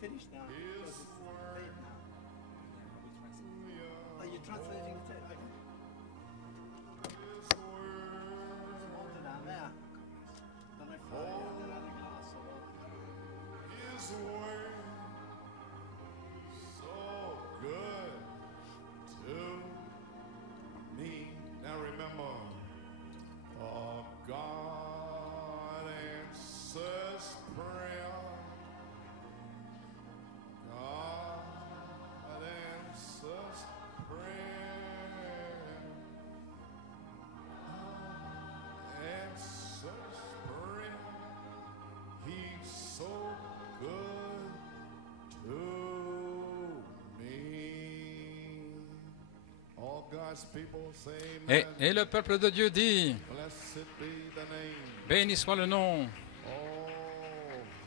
finished now because it's late now. Are you translating the tape? There's water down there. Don't know if I have another glass or... His word so good to me. Now remember, God answers prayer. God answers prayer. Answers prayer. He's so good to me. All God's people say amen. Et le peuple de Dieu dit, Blessed be the name. béni soit le nom, Oh,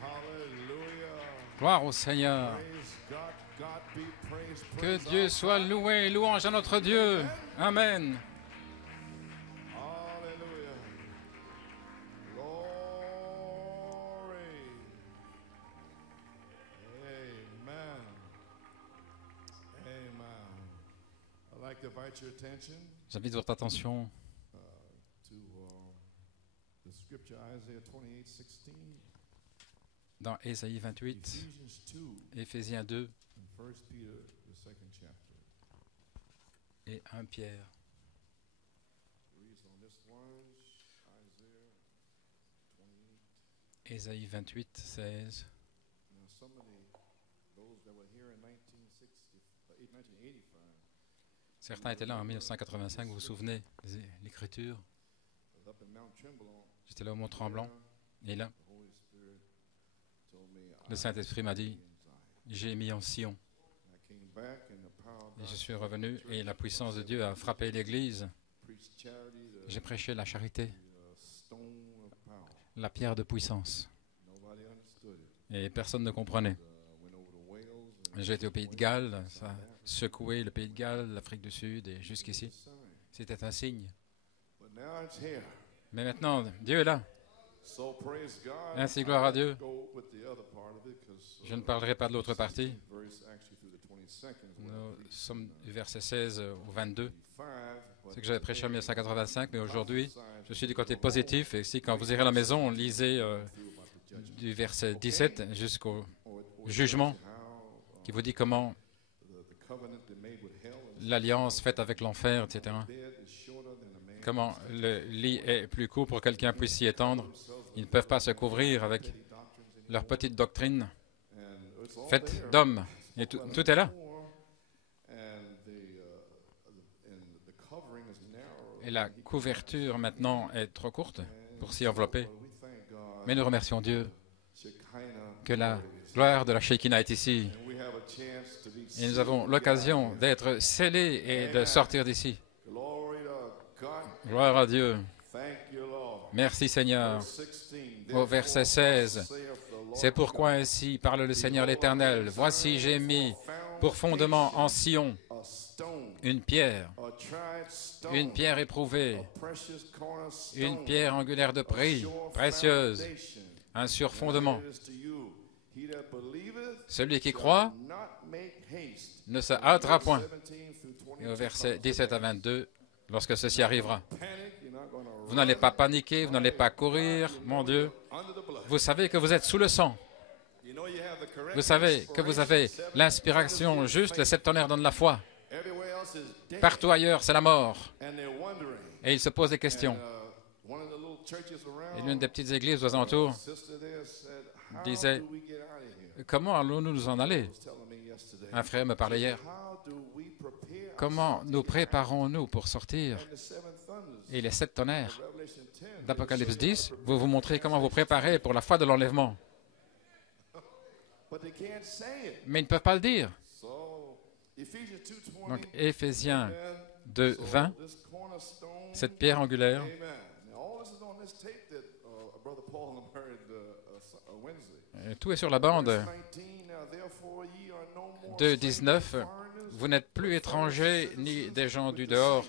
hallelujah. gloire au Seigneur. Praise God. God be praised. Que Praise Dieu our soit God. loué, louange à notre Dieu. Amen. Hallelujah. Glory. Amen. Amen. I'd like to invite your attention J'invite votre attention to the scripture Isaiah 28:16, dans Ésaïe 28, Ephesians 2, Éphésiens 2 and 1 Peter, the second chapter. et 1 Pierre. Reads on this one, Isaiah 28. Ésaïe 28, 16. Now, those that were here in 1985, Certains étaient là en 1985, vous vous souvenez, l'écriture. was up in Mount Tremblant. J'étais là au Mont Tremblant, et là, The Holy Spirit told me le Saint-Esprit m'a dit, I j'ai mis en Sion. came back and the power of Et je God suis revenu, et la puissance de Dieu a frappé l'Église. preached charity, J'ai prêché la charité, the stone of power. la pierre de puissance. Nobody understood it. Et personne ne comprenait. Went over to Wales and J'ai été au Pays de Galles, ça a secoué le Pays de Galles, l'Afrique du Sud et jusqu'ici. it's a sign. C'était un signe. But now it's here. Mais maintenant, Dieu est là. So praise God. Ainsi, gloire à I'll Dieu. go with the other part of it 'cause, Je ne parlerai pas de l'autre partie. verse actually through the 22nd is what Nous I preached sommes du verset 16 au 22. 5, C'est que j'avais prêché en 1985, mais aujourd'hui, je suis du côté positif. Et ici, quand vous irez à la maison, lisez du verset 17 jusqu'au jugement, qui vous dit comment the covenant they made with hell l'alliance faite avec l'enfer, etc. bed is shorter than a man. Comment le lit est plus court pour que quelqu'un puisse s'y étendre. Ils ne peuvent pas se couvrir avec leur petite doctrine And it's all faite there. d'hommes. Et tout est là. And the covering is narrow. Et la couverture maintenant est trop courte pour s'y envelopper. But we thank God. Mais nous remercions Dieu Shekinah. que la gloire de la Shekinah est ici. And we have a chance to be Et nous avons l'occasion d'être scellés et de sortir d'ici. Glory to God. Gloire à Dieu. Thank you, Lord. Merci Seigneur. 16. Au verset 16, c'est pourquoi ainsi parle le Seigneur l'Éternel. Voici j'ai mis pour fondement en Sion A stone, une pierre éprouvée, precious cornerstone, une pierre angulaire de prix, précieuse, foundation. un surfondement. It is to you. He that believeth Celui qui croit not make haste. ne se hâtera point. 17 through 20. Et au verset 17 à 22, lorsque ceci arrivera. Panic, you're not gonna Vous n'allez pas paniquer, vous n'allez pas courir, mon Dieu. under the blood. Vous savez que vous êtes sous le sang. You know you have the correct Vous savez que vous avez l'inspiration juste, le septonnaire donne la foi. Everywhere else is dead. Partout ailleurs, c'est la mort. And they're wondering. Et il se pose des questions. One of the little churches Et around, l'une des petites églises aux alentours sister there said, how disait, do we get out of here? comment allons-nous nous en aller? He was telling me yesterday. Un frère me parlait hier. How do we prepare Comment nous préparons-nous pour sortir? the seven thunders? Et les 7 tonnerres Revelation 10. d'Apocalypse 10, vous vous montrez comment vous préparez pour la foi de l'enlèvement. But they can't say it. Mais ils ne peuvent pas le dire. So, Ephesians 2:20. Donc Éphésiens Amen. 2, 20, This cornerstone. cette pierre angulaire, Amen. Now, all this is on this tape that Brother Paul heard Wednesday. tout est sur la bande. Verse 19, now therefore ye are no more 2, strangers 19, and foreigners, vous n'êtes plus étrangers ni des gens du dehors,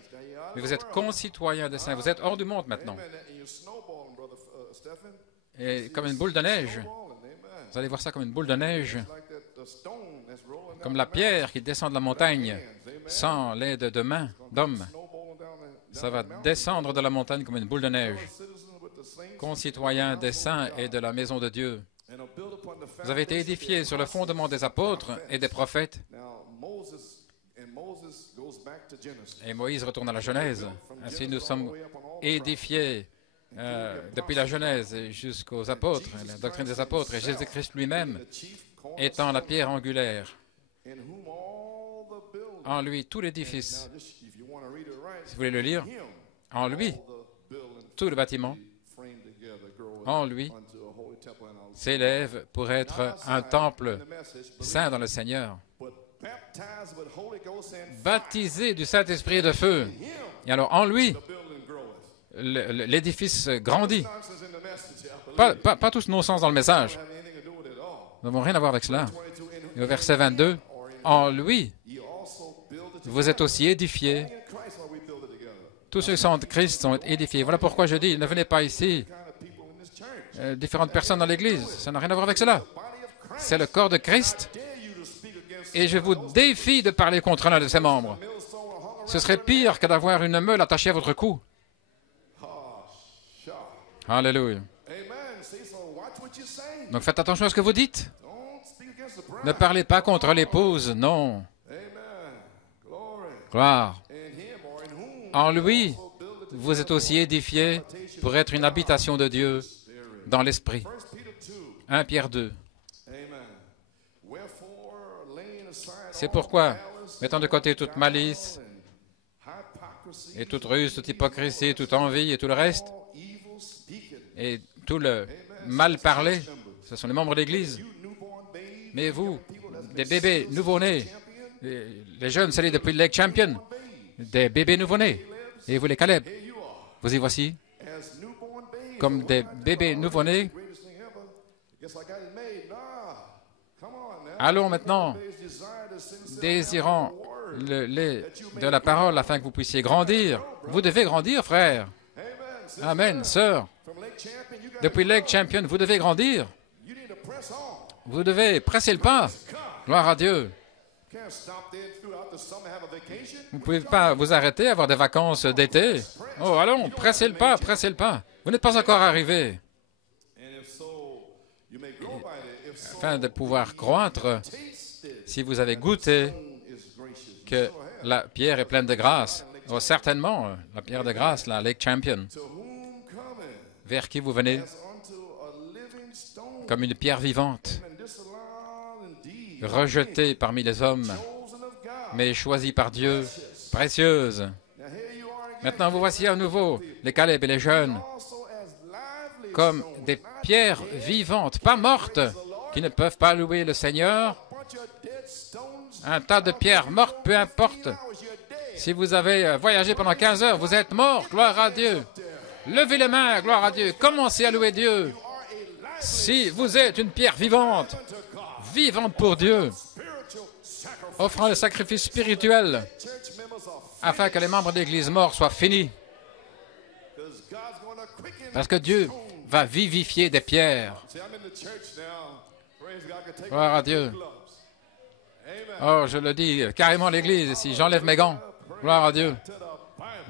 mais vous êtes concitoyens des saints. Vous êtes hors du monde maintenant. Amen. And you're snowballing, Brother Stephen. Et comme une boule de neige, Snowballing, amen. vous allez voir ça comme une boule de neige. It's like that comme la pierre qui descend de la montagne sans l'aide de main d'homme. Ça va descendre de la montagne comme une boule de neige. Concitoyens des saints et de la maison de Dieu, vous avez été édifiés sur le fondement des apôtres et des prophètes. Et Moïse retourne à la Genèse. Ainsi, nous sommes édifiés depuis la Genèse jusqu'aux apôtres, la doctrine des apôtres, et Jésus-Christ lui-même étant la pierre angulaire. En lui, tout l'édifice, si vous voulez le lire, en lui, tout le bâtiment, en lui, s'élève pour être un temple saint dans le Seigneur, baptisé du Saint-Esprit et de feu. Et alors, en lui, l'édifice grandit. Pas tous non-sens dans le message. Nous n'avons rien à voir avec cela. Et au verset 22, en lui, vous êtes aussi édifiés. Tous ceux qui sont en Christ sont édifiés. Voilà pourquoi je dis, ne venez pas ici, différentes personnes dans l'Église. Ça n'a rien à voir avec cela. C'est le corps de Christ. Et je vous défie de parler contre l'un de ses membres. Ce serait pire que d'avoir une meule attachée à votre cou. Alléluia. Donc faites attention à ce que vous dites. Ne parlez pas contre l'épouse, non. Gloire. En lui, vous êtes aussi édifiés pour être une habitation de Dieu dans l'esprit. 1 Pierre 2. C'est pourquoi, mettant de côté toute malice, et toute ruse, toute hypocrisie, toute envie et tout le reste, et tout le mal parlé, ce sont les membres de l'Église. Mais vous, des bébés nouveau-nés, les jeunes salés depuis le Lake Champion, des bébés nouveau-nés, et vous les Caleb, vous y voici, comme des bébés nouveau-nés. Allons maintenant, désirant le lait de la parole afin que vous puissiez grandir. Vous devez grandir, frère. Amen, sœur. Depuis Lake Champion, vous devez grandir. Vous devez presser le pas. Gloire à Dieu. Vous ne pouvez pas vous arrêter, avoir des vacances d'été. Oh, allons, pressez le pas, pressez le pas. Vous n'êtes pas encore arrivé. Afin de pouvoir croître, si vous avez goûté que la pierre est pleine de grâce, oh, certainement, la pierre de grâce, la Lake Champion, vers qui vous venez comme une pierre vivante, rejetée parmi les hommes, mais choisie par Dieu, précieuse. Maintenant, vous voici à nouveau, les Caleb et les jeunes, comme des pierres vivantes, pas mortes, qui ne peuvent pas louer le Seigneur. Un tas de pierres mortes, peu importe. Si vous avez voyagé pendant 15 heures, vous êtes mort, gloire à Dieu. Levez les mains, gloire à Dieu. Commencez à louer Dieu. Si vous êtes une pierre vivante, vivante pour Dieu, offrant le sacrifice spirituel afin que les membres de l'Église morts soient finis. Parce que Dieu va vivifier des pierres. Gloire à Dieu. Oh, je le dis carrément l'Église ici. J'enlève mes gants. Gloire à Dieu.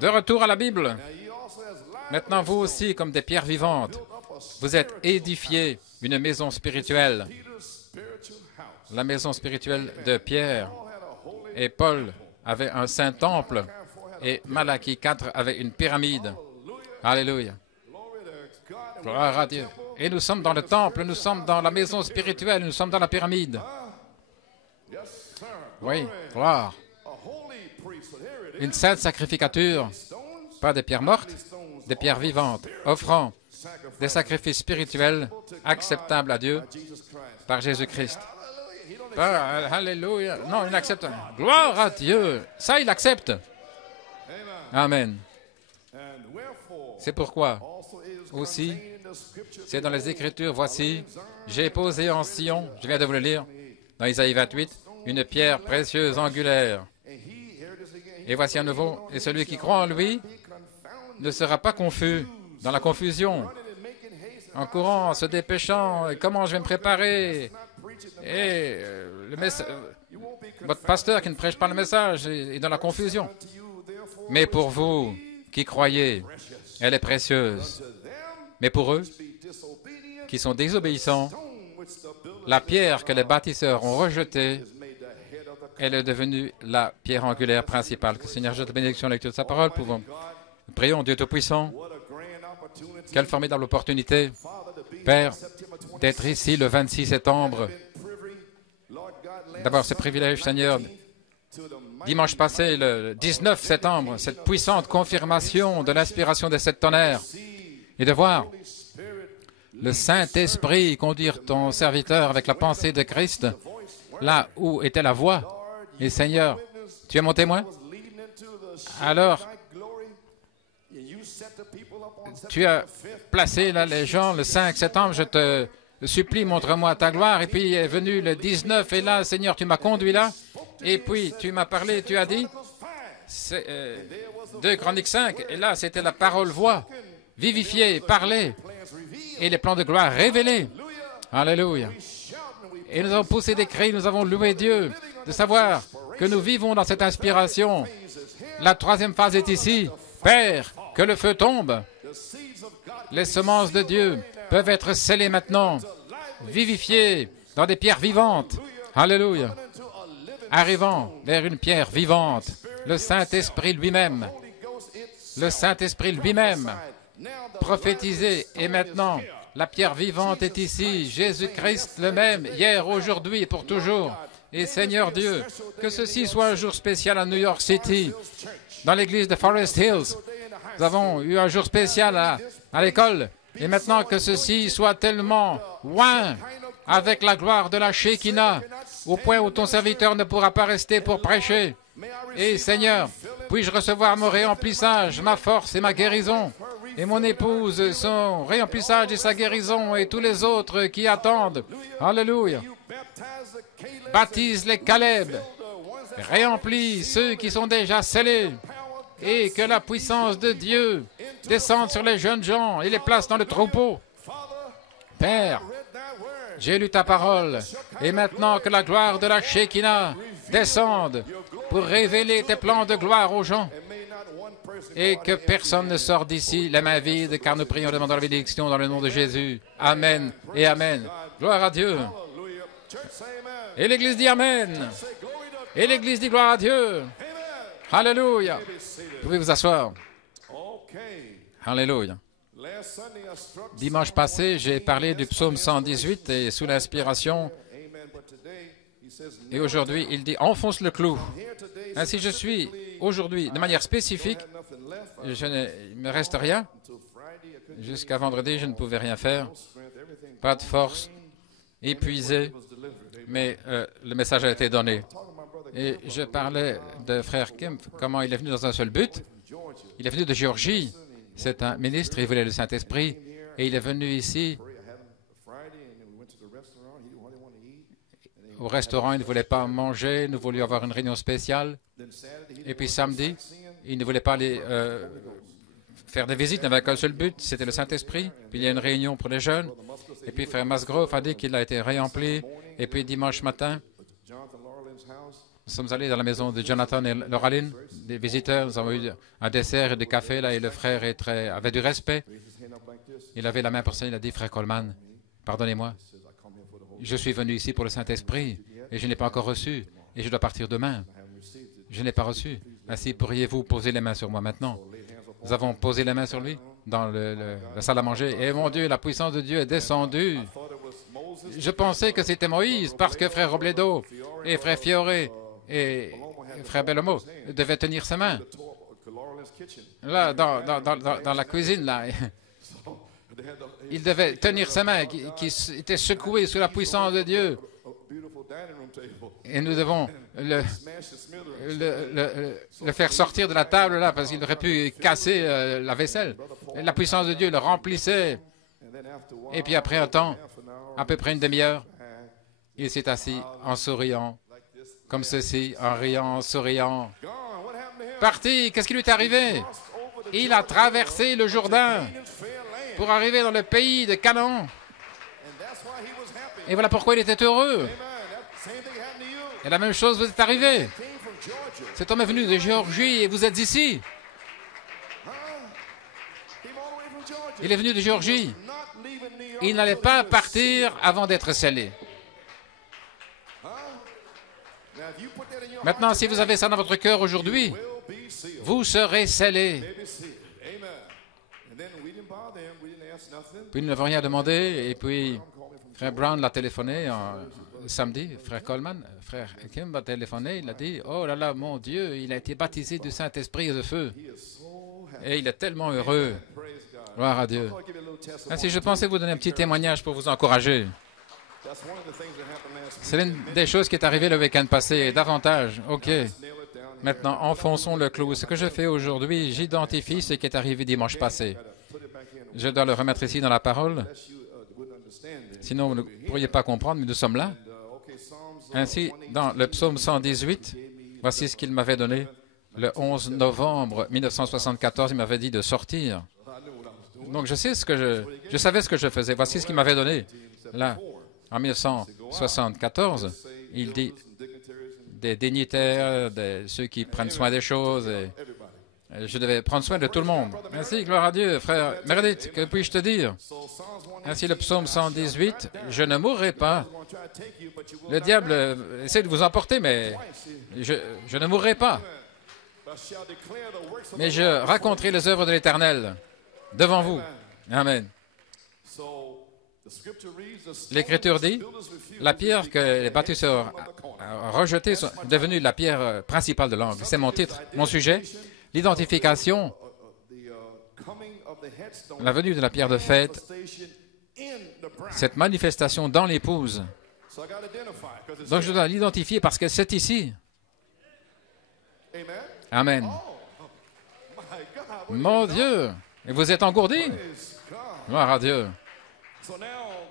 De retour à la Bible. Maintenant, vous aussi, comme des pierres vivantes, vous êtes édifiés une maison spirituelle. La maison spirituelle de Pierre. Et Paul avait un saint temple. Et Malachie 4 avait une pyramide. Alléluia. Gloire à Dieu. Et nous sommes dans le temple, nous sommes dans la maison spirituelle, nous sommes dans la pyramide. Oui, gloire. Une sainte sacrificature, pas des pierres mortes, des pierres vivantes, offrant des sacrifices spirituels acceptables à Dieu par Jésus-Christ. Alléluia. Non, il accepte. Gloire à Dieu. Ça, il accepte. Amen. C'est pourquoi, aussi, c'est dans les Écritures, voici, j'ai posé en Sion, je viens de vous le lire, dans Isaïe 28, une pierre précieuse angulaire. Et voici à nouveau, et celui qui croit en lui ne sera pas confus dans la confusion, en courant, en se dépêchant, et comment je vais me préparer. Et votre pasteur qui ne prêche pas le message est dans la confusion. Mais pour vous qui croyez, elle est précieuse. Mais pour eux qui sont désobéissants, la pierre que les bâtisseurs ont rejetée, elle est devenue la pierre angulaire principale. Que le Seigneur jette la bénédiction à la lecture de sa parole. Prions, Dieu Tout-Puissant. Quelle formidable opportunité, Père, d'être ici le 26 septembre. D'avoir ce privilège, Seigneur, dimanche passé, le 19 septembre, cette puissante confirmation de l'inspiration des 7 tonnerres, et de voir le Saint-Esprit conduire ton serviteur avec la pensée de Christ, là où était la voix. Et Seigneur, tu es mon témoin. Alors, tu as placé là les gens le 5 septembre, je te supplie, montre-moi ta gloire. Et puis est venu le 19, et là, Seigneur, tu m'as conduit là. Et puis tu m'as parlé, tu as dit, 2 Chroniques 5, et là, c'était la parole-voix, vivifiée, parlée, et les plans de gloire révélés. Alléluia. Et nous avons poussé des cris, nous avons loué Dieu, de savoir que nous vivons dans cette inspiration. La 3e phase est ici. Père, que le feu tombe. Les semences de Dieu peuvent être scellées maintenant, vivifiées dans des pierres vivantes. Alléluia. Arrivant vers une pierre vivante, le Saint-Esprit lui-même. Le Saint-Esprit lui-même, prophétisé, et maintenant, la pierre vivante est ici. Jésus-Christ le même, hier, aujourd'hui et pour toujours. Et Seigneur Dieu, que ceci soit un jour spécial à New York City, dans l'église de Forest Hills. Nous avons eu un jour spécial à l'école. Et maintenant que ceci soit tellement loin avec la gloire de la Shekinah, au point où ton serviteur ne pourra pas rester pour prêcher. Et Seigneur, puis-je recevoir mon réemplissage, ma force et ma guérison, et mon épouse, son réemplissage et sa guérison, et tous les autres qui attendent. Alléluia. Baptise les Caleb, réemplis ceux qui sont déjà scellés, et que la puissance de Dieu descende sur les jeunes gens et les place dans le troupeau. Père, j'ai lu ta parole, et maintenant que la gloire de la Shekinah descende pour révéler tes plans de gloire aux gens, et que personne ne sorte d'ici les mains vides, car nous prions, demandant la bénédiction dans le nom de Jésus. Amen et Amen. Gloire à Dieu. Et l'Église dit Amen. Et l'Église dit gloire à Dieu. Alléluia. Vous pouvez vous asseoir. Alléluia. Dimanche passé, j'ai parlé du psaume 118 et sous l'inspiration. Et aujourd'hui, il dit « Enfonce le clou ». Ainsi, je suis aujourd'hui, de manière spécifique, il ne me reste rien. Jusqu'à vendredi, je ne pouvais rien faire. Pas de force, épuisé, mais le message a été donné. Et je parlais de frère Kim, comment il est venu dans un seul but. Il est venu de Géorgie. C'est un ministre, il voulait le Saint-Esprit. Et il est venu ici. Au restaurant, il ne voulait pas manger. Nous voulions avoir une réunion spéciale. Et puis samedi, il ne voulait pas aller faire des visites. Il n'avait qu'un seul but, c'était le Saint-Esprit. Puis il y a une réunion pour les jeunes. Et puis frère Musgrove a dit qu'il a été réempli. Et puis dimanche matin, nous sommes allés dans la maison de Jonathan et Lauraline, des visiteurs. Nous avons eu un dessert et des cafés là, et le frère avait du respect. Il avait la main pour ça. Il a dit, frère Coleman, pardonnez-moi, je suis venu ici pour le Saint-Esprit et je n'ai pas encore reçu et je dois partir demain. Je n'ai pas reçu. Ainsi, pourriez-vous poser les mains sur moi maintenant? Nous avons posé les mains sur lui dans la salle à manger. Et mon Dieu, la puissance de Dieu est descendue. Je pensais que c'était Moïse parce que frère Robledo et frère Fioré et frère Bellomo devaient tenir sa main. Là, dans la cuisine, là, il devait tenir sa main qui était secouée sous la puissance de Dieu. Et nous devons le faire sortir de la table, là, parce qu'il aurait pu casser la vaisselle. Et la puissance de Dieu le remplissait. Et puis après un temps, à peu près une demi-heure, il s'est assis en souriant, comme ceci, en riant, en souriant. Parti, qu'est-ce qui lui est arrivé? Il a traversé le Jourdain pour arriver dans le pays de Canaan. Et voilà pourquoi il était heureux. happened to you. Et la même chose vous est arrivée. Came from Georgia. Cet homme est venu de Géorgie et vous êtes ici. Came all the way from Georgia. Il est venu de Géorgie. Not leaving New York Il n'allait until pas he was partir avant d'être scellé. Now, if you put that in your Maintenant, heart si vous today, avez ça dans votre cœur aujourd'hui, will be sealed. vous serez scellé. Maybe sealed. Amen. And then we didn't bother him. We didn't ask nothing. Puis nous n'avons rien demandé. Et puis, frère Brown l'a téléphoné samedi. Frère Coleman, frère Kim m'a téléphoné. Il a dit, oh là là, mon Dieu, il a été baptisé du Saint-Esprit et de feu. He is so happy. Et il est tellement heureux. Praise God. Gloire à Dieu. I'll give you a little testimony. Ainsi, je pensais vous donner un petit témoignage pour vous encourager. That's one of the things that happened last week. C'est l'une des choses qui est arrivée le week-end passé, et davantage. OK. Nail it down. Maintenant, enfonçons le clou. Ce que je fais aujourd'hui, j'identifie ce qui est arrivé dimanche passé. Put it back in. Je dois le remettre ici dans la parole. Unless you wouldn't understand it. Sinon, vous ne pourriez pas comprendre, mais nous sommes là. Okay, Psalms Ainsi, dans le psaume 118, voici ce qu'il m'avait donné. Le 11 novembre 1974, il m'avait dit de sortir. I knew what I was doing. Donc, je savais ce que je faisais. Voici ce qu'il m'avait donné. Là, en 1974, il dit des dignitaires, ceux qui prennent soin des choses. Et je devais prendre soin de tout le monde. Ainsi, gloire à Dieu, frère Meredith, que puis-je te dire? So Psalms 118. Ainsi, le psaume 118, je ne mourrai pas. I'm going to try to take you, but you will Le diable essaie de vous emporter, mais je ne mourrai pas. But shall declare the works of Mais the je Lord. raconterai les œuvres de l'Éternel devant vous. Amen. So the scripture reads, the stone L'Écriture dit, builders refused la pierre que les bâtisseurs ont rejetée est devenue la pierre principale de l'angle. C'est mon titre, mon sujet. L'identification, coming of the headstone la venue de la pierre de fête, manifestation in the bride. cette manifestation dans l'épouse. So I got to identify because it's Donc je dois l'identifier parce que c'est ici. Amen. Amen. My God. what Mon Dieu! Et vous êtes engourdi? is God? Gloire à Dieu. So now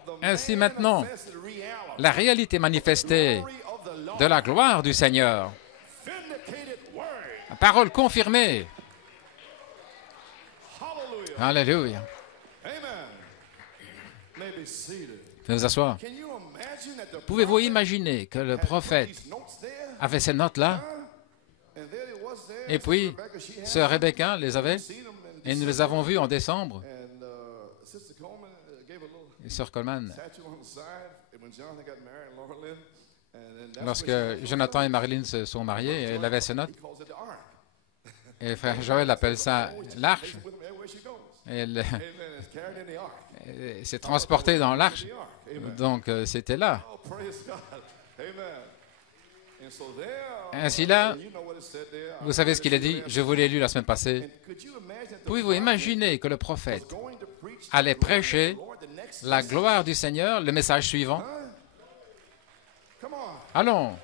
the Ainsi maintenant, manifested reality la réalité manifestée of the Lord, de la gloire du Seigneur, vindicated word. la parole confirmée. Hallelujah. Alléluia. Amen. May be seated. Veuillez vous asseoir. Can you imagine that the Pouvez-vous imaginer que le prophète these notes there? avait ces notes-là, And there it was there. et puis Rebecca, she had sœur Rebecca les avait, seen them and et nous les avons vus en décembre. And Sister Coleman gave a little Et sœur Coleman, tattoo on the side. And when Jonathan got married, Laura Lynn, and then that's lorsque when she Jonathan et Marilyn se sont mariés, elle avait ces notes. he calls it the ark. Et frère Joël appelle ça l'arche. With him everywhere she goes. Et elle Amen. It's carried in the ark. s'est transportée dans l'arche. The ark. Amen. Donc c'était là. Oh, praise God. Amen. And so there, Ainsi là, you know what it said there. vous savez ce qu'il a dit, je vous l'ai lu la semaine passée. Could you imagine the Pouvez-vous imaginer que le prophète going to preach allait prêcher Lord the next la gloire du Seigneur, le message suivant? Come on. Allons,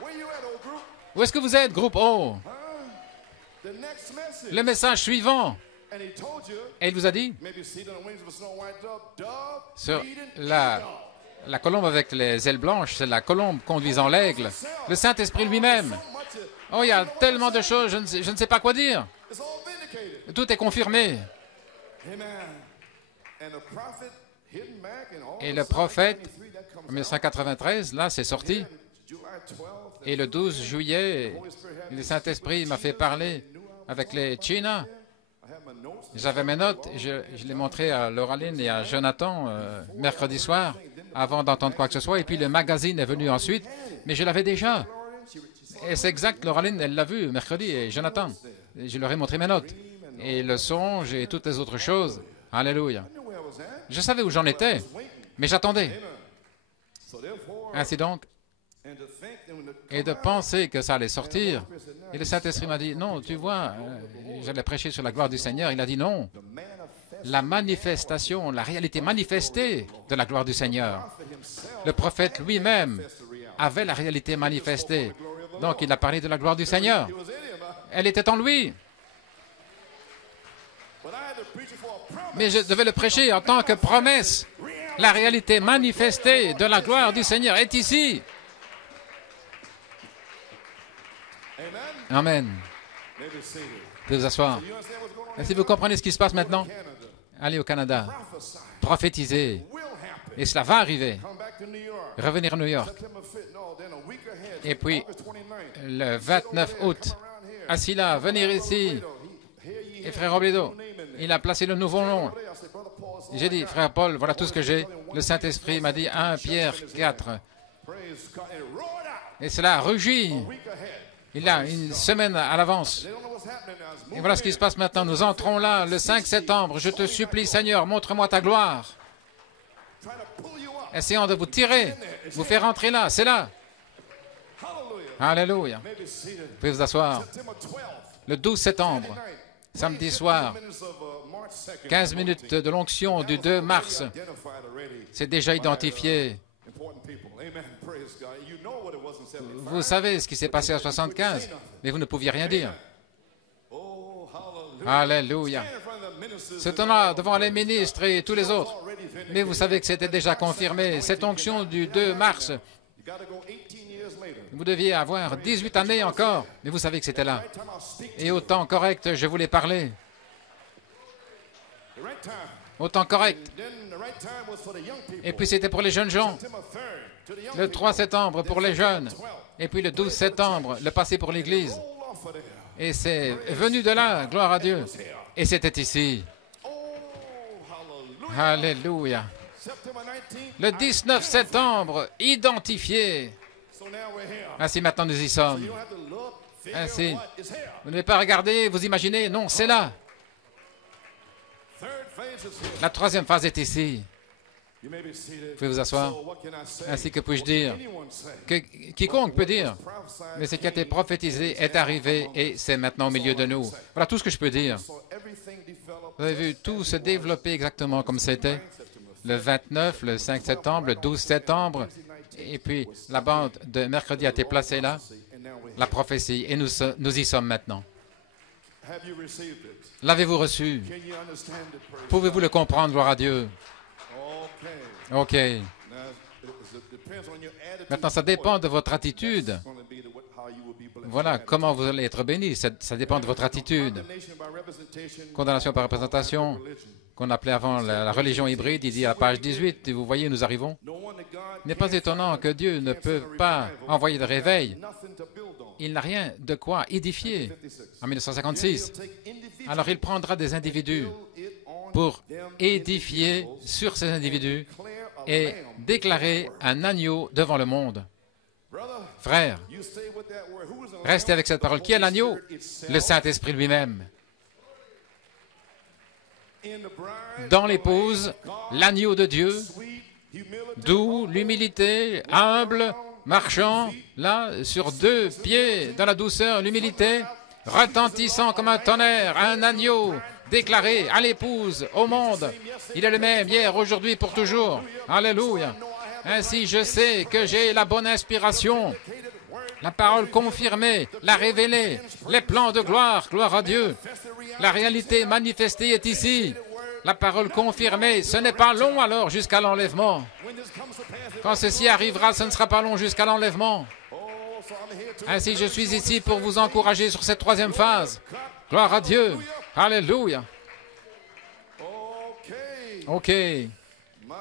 Where you at, old group? où est-ce que vous êtes, groupe O? The next message. Le message suivant. And he told you, Et il vous a dit, maybe seated on the wings of a snow white dove, dove, sur feeding la colombe avec les ailes blanches, c'est la colombe conduisant l'aigle. Le Saint-Esprit lui-même. so much Oh, il y a tellement de choses, je ne sais pas quoi dire. it's all vindicated. Tout est confirmé. Amen. And the prophet hidden back in all Et of le a sudden, prophète, 93, that comes en 1993, là, c'est sorti. July 12th, Et le 12 juillet, le Saint-Esprit m'a fait parler avec les China. I have my notes. J'avais mes notes, je les montrais à Lauraline et à Jonathan mercredi soir, avant d'entendre quoi que ce soit. Et puis le magazine est venu ensuite, mais je l'avais déjà. Et c'est exact, Lauraline, elle l'a vu mercredi, et Jonathan. Et je leur ai montré mes notes. Et le songe et toutes les autres choses. Alléluia. I knew where I was at. Je savais où j'en étais, mais j'attendais. So therefore, Ainsi donc, and to think that when the et de penser que ça allait sortir. Et le Saint-Esprit m'a dit, non, tu vois, j'allais prêcher sur la gloire du Seigneur. Il a dit non. La manifestation, la réalité manifestée de la gloire du Seigneur. Le prophète lui-même avait la réalité manifestée. Donc, il a parlé de la gloire du Seigneur. was in him, Elle était en lui. but I had to preach it for a promise. Mais je devais le prêcher en tant que promesse. La réalité manifestée de la gloire du Seigneur est ici. Amen. Amen. Maybe seated. Vous pouvez vous asseoir. You understand what's going on? Et si vous comprenez ce qui se passe maintenant, Canada. allez au Canada. Prophesy Prophétisez. will happen Et cela va arriver. Come back to New York. Revenir à New York. September 5th. No, then a week ahead. Et puis, August 29th. le 29 août, assis là, venir ici. Et frère Robledo, il a placé le nouveau nom. J'ai dit, frère Paul, voilà tout ce que j'ai. Le Saint-Esprit m'a dit 1 Pierre 4. Praise God. And it roared out Et cela rugit. a week ahead. Il y a une semaine à l'avance. They don't know what's happening now. It's Et moving voilà ce qui se passe maintenant. Nous entrons là le 5 septembre. Je te supplie, Seigneur, montre-moi ta gloire. trying to pull you up. Essayons de vous tirer, vous faire entrer là. C'est là. Hallelujah. Alléluia. May be seated. Vous pouvez vous asseoir. September 12th. Le 12 septembre, Night. samedi soir, 15 minutes de l'onction du 2 mars. Identified already. C'est déjà identifié. Important people. Amen. Praise God. You know what it was in 75. Vous savez ce qui s'est passé en 75, mais vous ne pouviez rien dire. Oh, hallelujah. Alléluia. Stand in front of the ministers Se and tenant devant les ministres et tous les autres. already vindicated. Mais vous savez que c'était déjà confirmé. Cette onction du 2 mars, You got to go 18 years later. vous deviez avoir 18 années encore, mais vous savez que c'était là. Right time I'll speak to Et au temps correct, je voulais parler. the right time. Au temps correct. Then the right time was for the young people. Et puis c'était pour les jeunes gens. September 3rd to the young Le people. 3 septembre pour les jeunes. Et puis le 12 septembre, le passé pour l'Église. Roll off of there. Et c'est venu de là, gloire à Dieu. Et c'était ici. Oh, hallelujah. Alléluia. September 19th. Le 19 septembre, identifié. So now we're here. Ainsi maintenant nous y sommes. You don't have to look, figure Ainsi. what is here. Vous ne devez pas regarder, vous imaginez. Non, c'est là. Third phase is here. La troisième phase est ici. You may be seated. Vous pouvez vous asseoir. So what can I say? Ainsi que puis-je dire. Anyone say? Quiconque peut dire. Prophesied Mais ce qui a été prophétisé est arrivé et c'est maintenant au milieu de nous. Voilà tout ce que je peux dire. So everything developed. Vous avez vu tout se développer exactement comme c'était. Le 29, le 5 septembre, le 12 septembre. Et puis la bande de mercredi a été placée là. And now we're La prophétie. Et nous y sommes maintenant. Have you received it? L'avez-vous reçu? Can you understand it? Praise Pouvez-vous le comprendre, gloire à Dieu? Okay. OK. Now, it depends on your attitude. Maintenant, ça dépend de votre attitude. It's gonna be how you will be blessed. Voilà comment vous allez être bénis. Ça dépend de votre attitude. Condemnation by representation. Condamnation par représentation, qu'on appelait avant la religion hybride, il dit à la page 18, et vous voyez, nous arrivons. No wonder God Il n'est pas étonnant que Dieu ne peut pas envoyer de réveil. nothing to build on. Il n'a rien de quoi édifier. 56. En 1956, Take individual alors il prendra des individus it on pour them édifier sur ces individus declare a et lamb. déclarer un agneau devant le monde. Brother, Frère, you stay with that word. Who is the restez lamb? avec cette parole. Qui est l'agneau? Le Saint-Esprit lui-même. In the bride, Dans l'épouse, l'agneau de Dieu, sweet humility, doux, l'humilité, humble, marchant, là, sur 2 pieds, dans la douceur, l'humilité, retentissant comme un tonnerre, un agneau, déclaré à l'épouse, au monde. Il est le même hier, aujourd'hui, pour toujours. Alléluia. Ainsi, je sais que j'ai la bonne inspiration, la parole confirmée, la révélée, les plans de gloire, gloire à Dieu. La réalité manifestée est ici. La parole confirmée, ce n'est pas long alors jusqu'à l'enlèvement. Quand ceci arrivera, ce ne sera pas long jusqu'à l'enlèvement. Ainsi, je suis ici pour vous encourager sur cette troisième phase. Gloire à Dieu. Alléluia. okay. OK. My,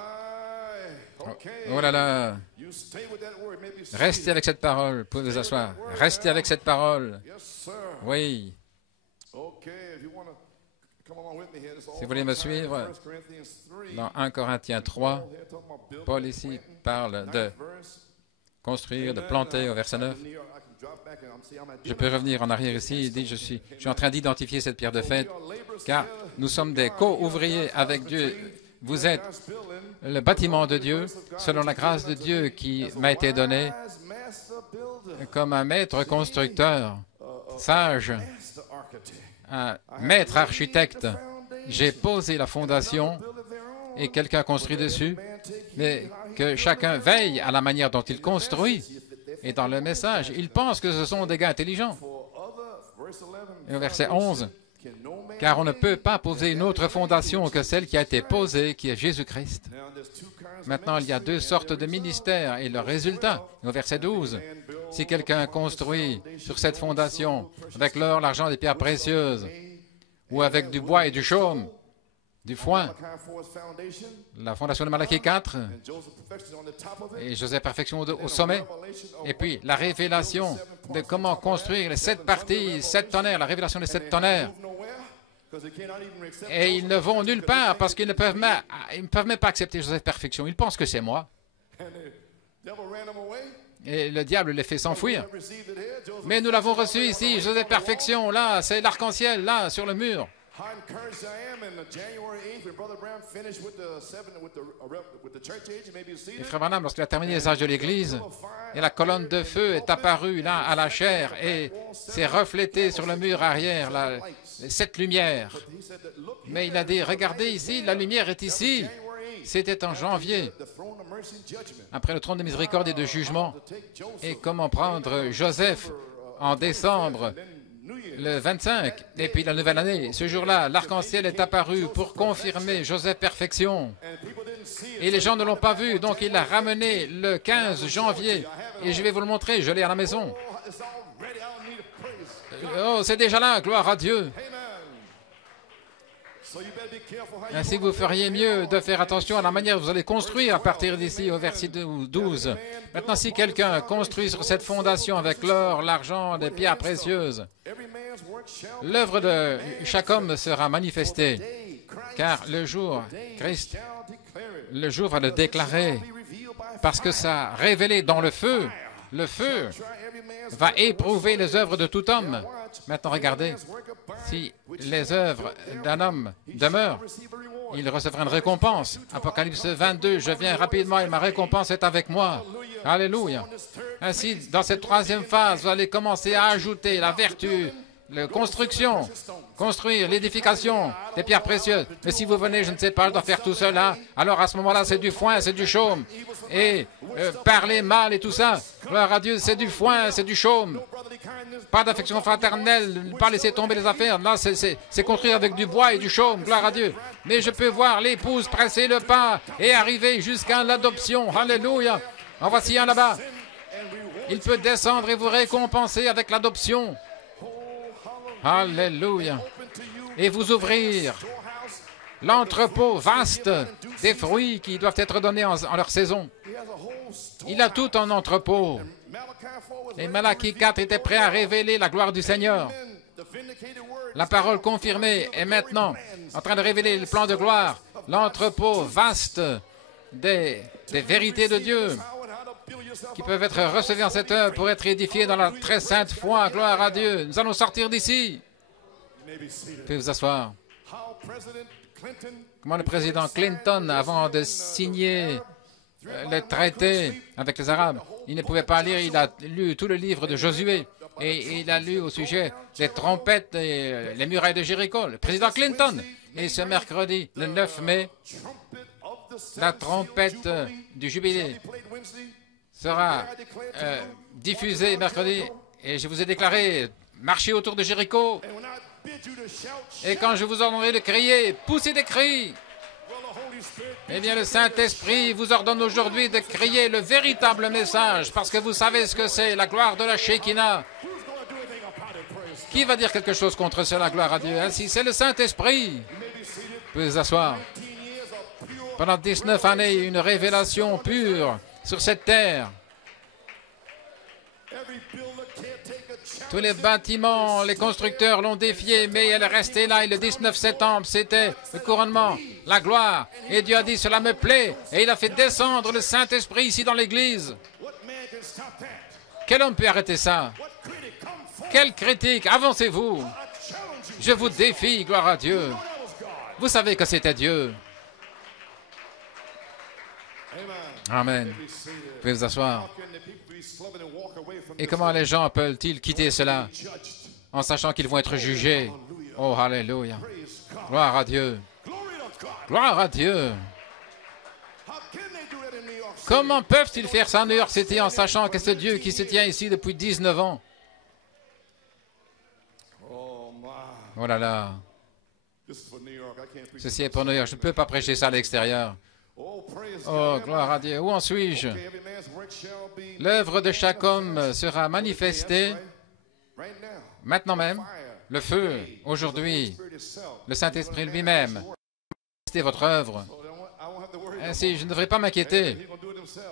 okay. Oh là là. You stay with that word. Maybe Restez avec cette parole. Vous pouvez vous asseoir. Restez avec cette parole. Yes, sir. Oui. Okay. If you want to come along with me here, this is all Si vous voulez me about time. suivre, 1 Corinthians 3. Dans 1 Corinthiens 3, Paul here talking about building Paul and ici planting. parle de Ninth verse. construire, de planter au verset 9. Je peux revenir en arrière ici. Il dit, je suis en train d'identifier cette pierre de fête, car nous sommes des co-ouvriers avec Dieu. Vous êtes le bâtiment de Dieu, selon la grâce de Dieu qui m'a été donnée comme un maître constructeur, sage, un maître architecte. J'ai posé la fondation et quelqu'un construit dessus, mais que chacun veille à la manière dont il construit. Et dans le message, ils pensent que ce sont des gars intelligents. Et au verset 11, car on ne peut pas poser une autre fondation que celle qui a été posée, qui est Jésus-Christ. Maintenant, il y a 2 sortes de ministères et le résultat, au verset 12, si quelqu'un construit sur cette fondation avec l'or, l'argent, des pierres précieuses, ou avec du bois et du chaume, du foin, Malachi 4's foundation, la fondation de Malachie 4, and Joseph perfection on the top of it. et Joseph perfection au sommet, et puis la révélation de comment construire les 7 parties, 7 tonnerres, la révélation des 7 tonnerres. Et ils ne vont nulle part parce qu'ils ne peuvent même pas accepter Joseph perfection. Ils pensent que c'est moi. Et le diable les fait s'enfuir. Mais nous l'avons reçu ici, Joseph perfection, là, c'est l'arc-en-ciel, là, sur le mur. Et Frère Branham, lorsqu'il a terminé les âges de l'Église, et la colonne de feu est apparue là à la chair et s'est reflétée sur le mur arrière, cette lumière. Mais il a dit, regardez ici, la lumière est ici. C'était en janvier, après le trône de miséricorde et de jugement. Et comment prendre Joseph en décembre, le 25, et puis la nouvelle année. Ce jour-là, l'arc-en-ciel est apparu pour confirmer Joseph perfection. Et les gens ne l'ont pas vu, donc il l'a ramené le 15 janvier. Et je vais vous le montrer, je l'ai à la maison. Oh, c'est déjà là, gloire à Dieu. Ainsi, vous feriez mieux de faire attention à la manière dont vous allez construire à partir d'ici au verset 12. Maintenant, si quelqu'un construit sur cette fondation avec l'or, l'argent, des pierres précieuses, l'œuvre de chaque homme sera manifestée, car le jour, Christ, le jour va le déclarer, parce que ça a révélé dans le feu va éprouver les œuvres de tout homme. Maintenant, regardez, si les œuvres d'un homme demeurent, il recevra une récompense. Apocalypse 22, je viens rapidement et ma récompense est avec moi. Alléluia. Ainsi, dans cette troisième phase, vous allez commencer à ajouter la vertu, la construction, construire l'édification des pierres précieuses. Mais si vous venez, je ne sais pas, je dois faire tout cela, alors à ce moment-là, c'est du foin, c'est du chaume. Et parler mal et tout ça, gloire à Dieu, c'est du foin, c'est du chaume. Pas d'affection fraternelle, ne pas laisser tomber les affaires. Là, c'est construire avec du bois et du chaume, gloire à Dieu. Mais je peux voir l'épouse presser le pas et arriver jusqu'à l'adoption. Alléluia. En voici un là-bas. Il peut descendre et vous récompenser avec l'adoption. Alléluia. Et vous ouvrir l'entrepôt vaste des fruits qui doivent être donnés en leur saison. Il a tout en entrepôt. Et Malachie 4 était prêt à révéler la gloire du Seigneur. La parole confirmée est maintenant en train de révéler le plan de gloire, l'entrepôt vaste des vérités de Dieu qui peuvent être recevées en cette œuvre pour être édifiées dans la très sainte foi. Gloire à Dieu. Nous allons sortir d'ici. Vous pouvez vous asseoir. Comment le président Clinton, avant de signer le traité avec les Arabes, il ne pouvait pas lire, il a lu tout le livre de Josué et il a lu au sujet des trompettes et les murailles de Jéricho. Le président Clinton. Et ce mercredi, le 9 mai, la trompette du jubilé sera diffusée mercredi. Et je vous ai déclaré, marchez autour de Jéricho. Et quand je vous ordonnerai de crier, poussez des cris. Eh bien, le Saint-Esprit vous ordonne aujourd'hui de crier le véritable message, parce que vous savez ce que c'est, la gloire de la Shekinah. Qui va dire quelque chose contre cela, gloire à Dieu? Ainsi, c'est le Saint-Esprit. Vous pouvez vous asseoir. Pendant 19 années, une révélation pure sur cette terre. Tous les bâtiments, les constructeurs l'ont défié, mais elle est restée là. Et le 19 septembre, c'était le couronnement, la gloire. Et Dieu a dit, cela me plaît. Et il a fait descendre le Saint-Esprit ici dans l'Église. Quel homme peut arrêter ça? Quelle critique? Avancez-vous. Je vous défie, gloire à Dieu. Vous savez que c'était Dieu. Amen. Vous pouvez vous asseoir. Et comment les gens peuvent-ils quitter cela en sachant qu'ils vont être jugés? Oh, alléluia. Gloire à Dieu. Gloire à Dieu. Comment peuvent-ils faire ça à New York City en sachant que c'est Dieu qui se tient ici depuis 19 ans? Oh là là. Ceci est pour New York. Je ne peux pas prêcher ça à l'extérieur. Oh, gloire à Dieu. Où en suis-je? L'œuvre de chaque homme sera manifestée maintenant même. Le feu, aujourd'hui, le Saint-Esprit lui-même C'était votre œuvre. Ainsi, je ne devrais pas m'inquiéter.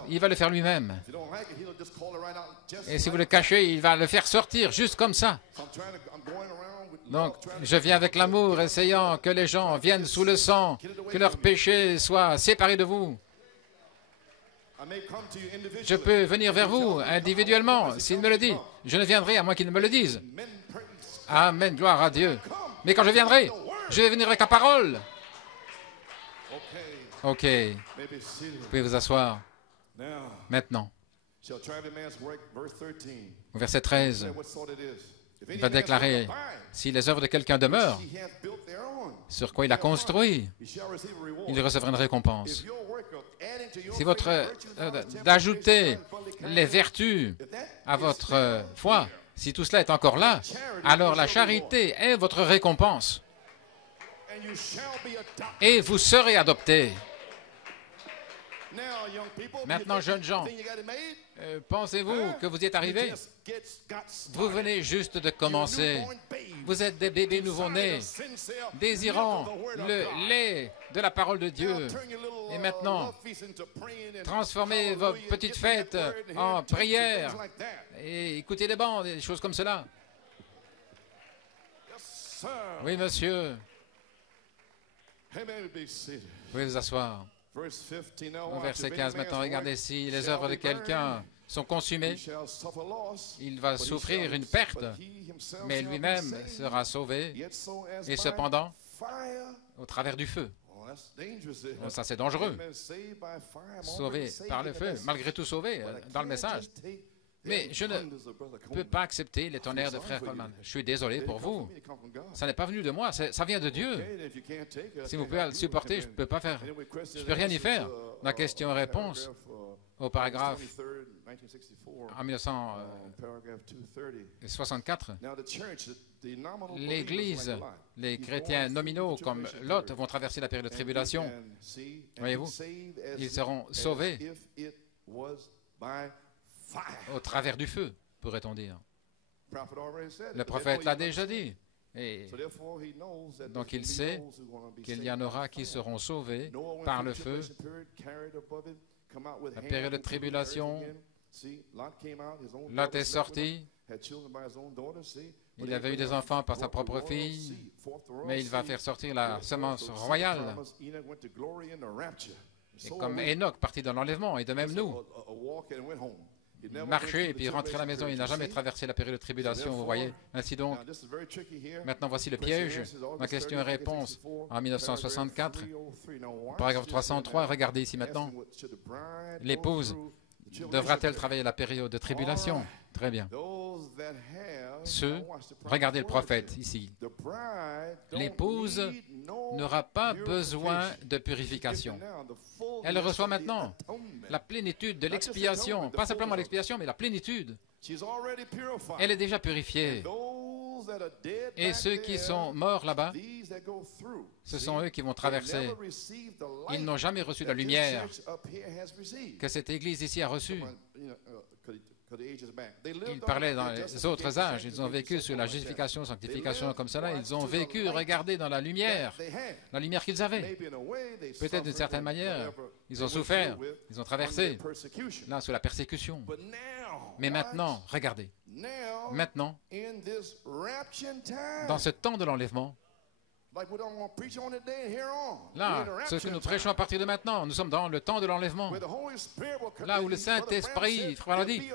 Il va le faire lui-même. Et si vous le cachez, il va le faire sortir juste comme ça. Donc, je viens avec l'amour, essayant que les gens viennent sous le sang, que leurs péchés soient séparés de vous. Je peux venir vers vous individuellement, s'il me le dit. Je ne viendrai à moins qu'il ne me le dise. Amen, gloire à Dieu. Mais quand je viendrai, je vais venir avec la parole. Ok, vous pouvez vous asseoir. Maintenant, au verset 13, il va déclarer, si les œuvres de quelqu'un demeurent, sur quoi il a construit, il recevra une récompense. Si votre d'ajouter les vertus à votre foi, si tout cela est encore là, alors la charité est votre récompense. Et vous serez adoptés. Maintenant, jeunes gens, pensez-vous que vous y êtes arrivés? Vous venez juste de commencer. Vous êtes des bébés nouveau-nés, désirant le lait de la parole de Dieu. Et maintenant, transformez vos petites fêtes en prières et écoutez des bandes, des choses comme cela. Oui, monsieur. Vous pouvez vous asseoir. Au verset 15, maintenant, regardez, si les œuvres de quelqu'un sont consumées, il va souffrir une perte, mais lui-même sera sauvé, et cependant, au travers du feu. Ça, c'est dangereux. Sauvé par le feu, malgré tout sauvé dans le message. Mais je ne peux pas accepter les tonnerres de frère Coleman. Je suis désolé pour vous. Ça n'est pas venu de moi, ça vient de Dieu. Si vous pouvez le supporter, je ne peux pas faire. Je ne peux rien y faire. La question-réponse au paragraphe en 1964. L'Église, les chrétiens nominaux comme Lot vont traverser la période de tribulation. Voyez-vous, ils seront sauvés au travers du feu, pourrait-on dire. Le prophète l'a déjà dit. Et donc il sait qu'il y en aura qui seront sauvés par le feu. La période de tribulation, Lot est sorti. Il avait eu des enfants par sa propre fille, mais il va faire sortir la semence royale. Et comme Enoch partit dans l'enlèvement, et de même nous. Marcher et puis rentrer à la maison. Il n'a jamais traversé la période de tribulation, vous voyez. Ainsi donc, maintenant voici le piège. Ma question et réponse en 1964, paragraphe 303. Regardez ici maintenant. L'épouse devra-t-elle travailler la période de tribulation? Très bien. Regardez le prophète ici. L'épouse n'aura pas besoin de purification. Elle reçoit maintenant la plénitude de l'expiation. Pas simplement l'expiation, mais la plénitude. Elle est déjà purifiée. Et ceux qui sont morts là-bas, ce sont eux qui vont traverser. Ils n'ont jamais reçu la lumière que cette Église ici a reçue. Ils parlaient dans les autres âges, ils ont vécu sur la justification, sanctification comme cela, ils ont vécu, regardez dans la lumière qu'ils avaient. Peut-être d'une certaine manière, ils ont souffert, ils ont traversé, là, sous la persécution. Mais maintenant, regardez, maintenant, dans ce temps de l'enlèvement, là, ce que nous prêchons à partir de maintenant, nous sommes dans le temps de l'enlèvement. Là où le Saint-Esprit, frère dit,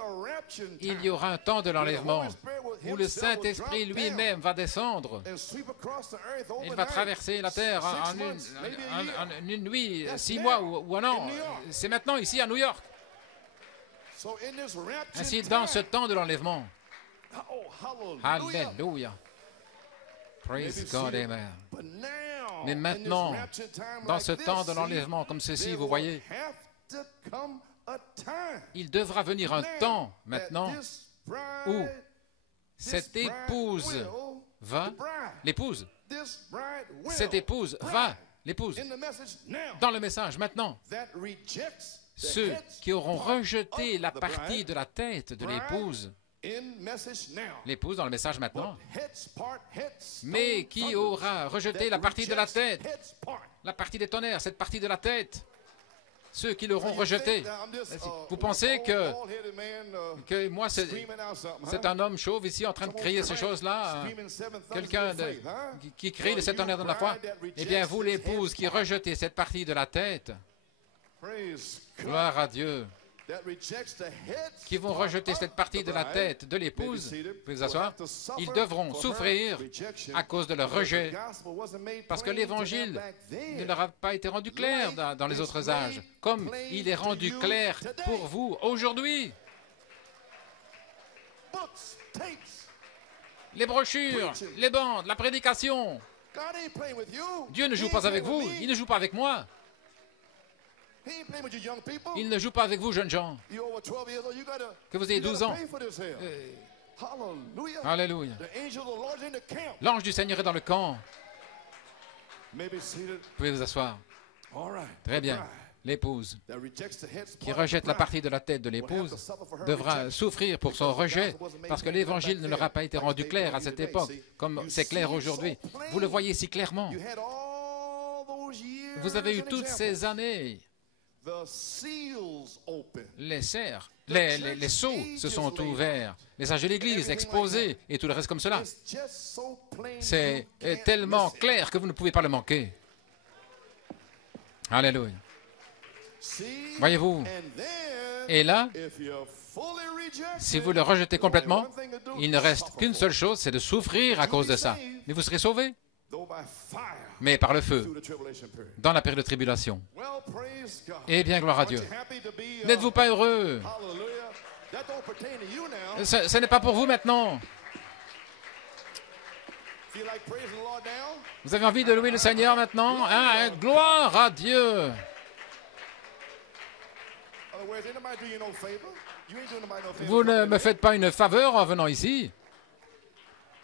il y aura un temps de l'enlèvement où le Saint-Esprit lui-même va descendre. Il va traverser la terre en une nuit, 6 mois ou un an. C'est maintenant ici à New York. Ainsi, dans ce temps de l'enlèvement, Alléluia. Praise God, amen. Mais maintenant, dans ce temps de l'enlèvement comme ceci, vous voyez, il devra venir un temps maintenant où cette épouse va, cette épouse va, dans le message maintenant. Ceux qui auront rejeté la partie de la tête de l'épouse L'épouse dans le message maintenant. Mais qui aura rejeté la partie de la tête, la partie des tonnerres, cette partie de la tête? Ceux qui l'auront rejeté. Vous pensez que moi, c'est un homme chauve ici en train de crier ces choses-là? Quelqu'un qui crie de cette tonnerre dans la foi? Eh bien, vous, l'épouse, qui rejetez cette partie de la tête, gloire à Dieu, qui vont rejeter cette partie de la tête de l'épouse, vous pouvez vous asseoir, ils devront souffrir à cause de leur rejet, parce que l'Évangile ne leur a pas été rendu clair dans les autres âges, comme il est rendu clair pour vous aujourd'hui. Les brochures, les bandes, la prédication. Dieu ne joue pas avec vous, il ne joue pas avec moi. Il ne joue pas avec vous, jeunes gens. Que vous ayez 12 ans. Alléluia. L'ange du Seigneur est dans le camp. Vous pouvez vous asseoir. Très bien. L'épouse qui rejette la partie de la tête de l'épouse devra souffrir pour son rejet parce que l'Évangile ne leur a pas été rendu clair à cette époque, comme c'est clair aujourd'hui. Vous le voyez si clairement. Vous avez eu toutes ces années. Les serres, les sceaux se sont ouverts, les âges de l'Église exposés et tout le reste comme cela. C'est tellement clair que vous ne pouvez pas le manquer. Alléluia. Voyez-vous, et là, si vous le rejetez complètement, il ne reste qu'une seule chose, c'est de souffrir à cause de ça. Mais vous serez sauvés. Mais par le feu, dans la période de tribulation. Eh bien, gloire à Dieu. N'êtes-vous pas heureux? Ce n'est pas pour vous maintenant. Vous avez envie de louer le Seigneur maintenant? Hein? Gloire à Dieu. Vous ne me faites pas une faveur en venant ici.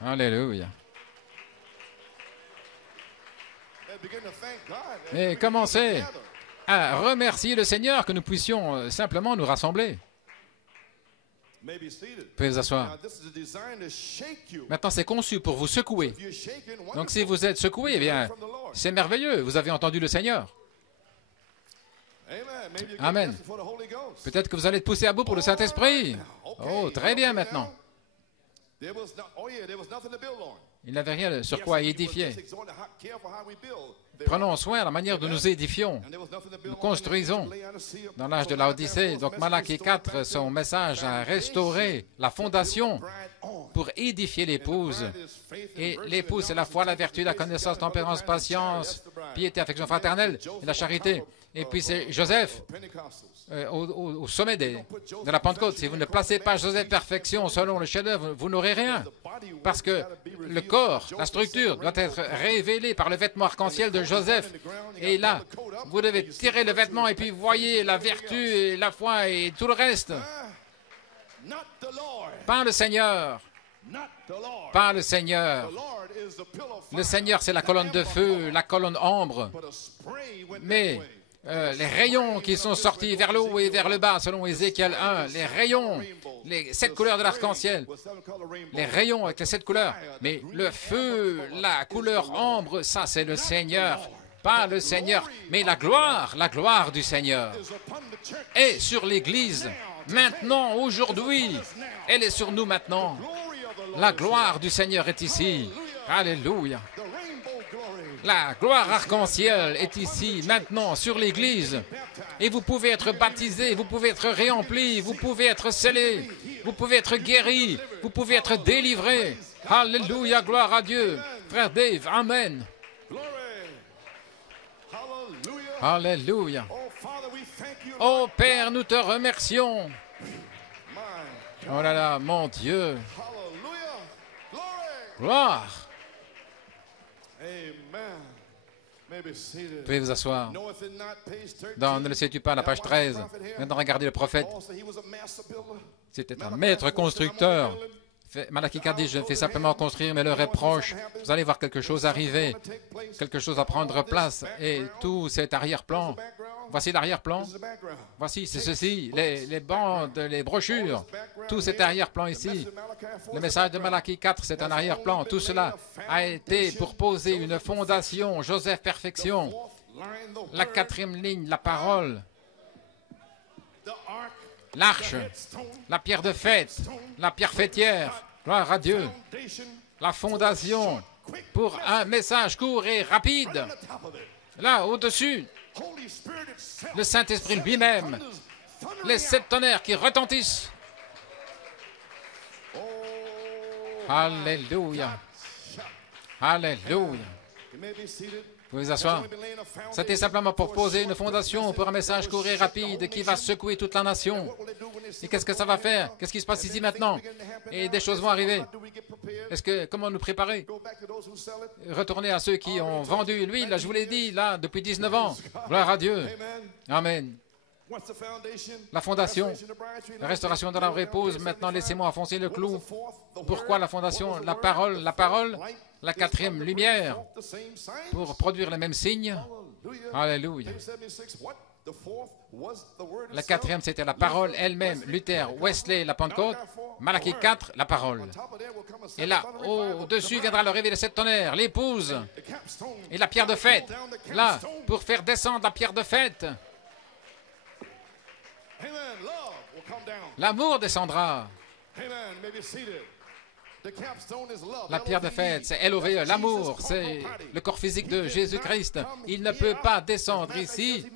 Alléluia. Et commencez à remercier le Seigneur que nous puissions simplement nous rassembler. Vous pouvez vous asseoir. Maintenant, c'est conçu pour vous secouer. Donc, si vous êtes secoué, eh bien, c'est merveilleux. Vous avez entendu le Seigneur. Amen. Peut-être que vous allez être poussé à bout pour le Saint-Esprit. Oh, très bien maintenant. Il n'avait rien sur quoi édifier. Prenons soin de la manière dont nous édifions. Nous construisons dans l'âge de l'Odyssée. Donc Malachie 4, son message a restauré la fondation pour édifier l'épouse. Et l'épouse, c'est la foi, la vertu, la connaissance, tempérance, patience, piété, affection fraternelle et la charité. Et puis c'est Joseph au sommet de la Pentecôte. Si vous ne placez pas Joseph perfection selon le chef-d'œuvre, vous n'aurez rien. Parce que le corps, la structure doit être révélée par le vêtement arc-en-ciel de Joseph. Et là, vous devez tirer le vêtement et puis voyez la vertu et la foi et tout le reste. Pas le Seigneur. Pas le Seigneur. Le Seigneur, c'est la colonne de feu, la colonne ambre. Mais les rayons qui sont sortis vers le haut et vers le bas, selon Ézéchiel 1, les rayons, les 7 couleurs de l'arc-en-ciel, les rayons avec les 7 couleurs, mais le feu, la couleur ambre, ça c'est le Seigneur, pas le Seigneur, mais la gloire du Seigneur est sur l'Église, maintenant, aujourd'hui, elle est sur nous maintenant, la gloire du Seigneur est ici, alléluia. La gloire arc-en-ciel est ici, maintenant, sur l'Église. Et vous pouvez être baptisé, vous pouvez être réempli, vous pouvez être scellé, vous pouvez être guéri, vous pouvez être délivré. Alléluia, gloire à Dieu. Frère Dave, Amen. Alléluia. Oh Père, nous te remercions. Oh là là, mon Dieu. Gloire. Vous pouvez vous asseoir. Ne le sais-tu pas, la page 13. Maintenant, regardez le prophète. C'était un maître constructeur. Malachie 4 dit, je fais simplement construire, mais l'heure est proche. Vous allez voir quelque chose arriver, quelque chose à prendre place. Et tout cet arrière-plan, voici l'arrière-plan. Voici, c'est ceci, les bandes, les brochures. Tout cet arrière-plan ici. Le message de Malachie 4, c'est un arrière-plan. Tout cela a été pour poser une fondation. Joseph Perfection. La quatrième ligne, la parole. L'arche, la pierre de fête, la pierre fêtière, gloire à Dieu, la fondation pour un message court et rapide. Là, au-dessus, le Saint-Esprit lui-même, les 7 tonnerres qui retentissent. Alléluia. Alléluia. Vous pouvez vous asseoir. C'était simplement pour poser une fondation pour un message court et rapide qui va secouer toute la nation. Et qu'est-ce que ça va faire? Qu'est-ce qui se passe ici maintenant? Et des choses vont arriver. Comment nous préparer? Retourner à ceux qui ont vendu l'huile, je vous l'ai dit, là, depuis 19 ans. Gloire à Dieu. Amen. La fondation, la restauration de la épouse. Maintenant, laissez-moi enfoncer le clou. Pourquoi la fondation? La parole, la quatrième lumière, pour produire les mêmes signes. Alléluia. La quatrième, c'était la parole elle-même. Luther, Wesley, la Pentecôte. Malachie 4, la parole. Et là, au-dessus viendra le réveil de 7 tonnerres, l'épouse et la pierre de fête. Là, pour faire descendre la pierre de fête, l'amour descendra. La pierre de fête, c'est LOVE, l'amour, c'est le corps physique de Jésus-Christ. Il ne peut pas descendre ici.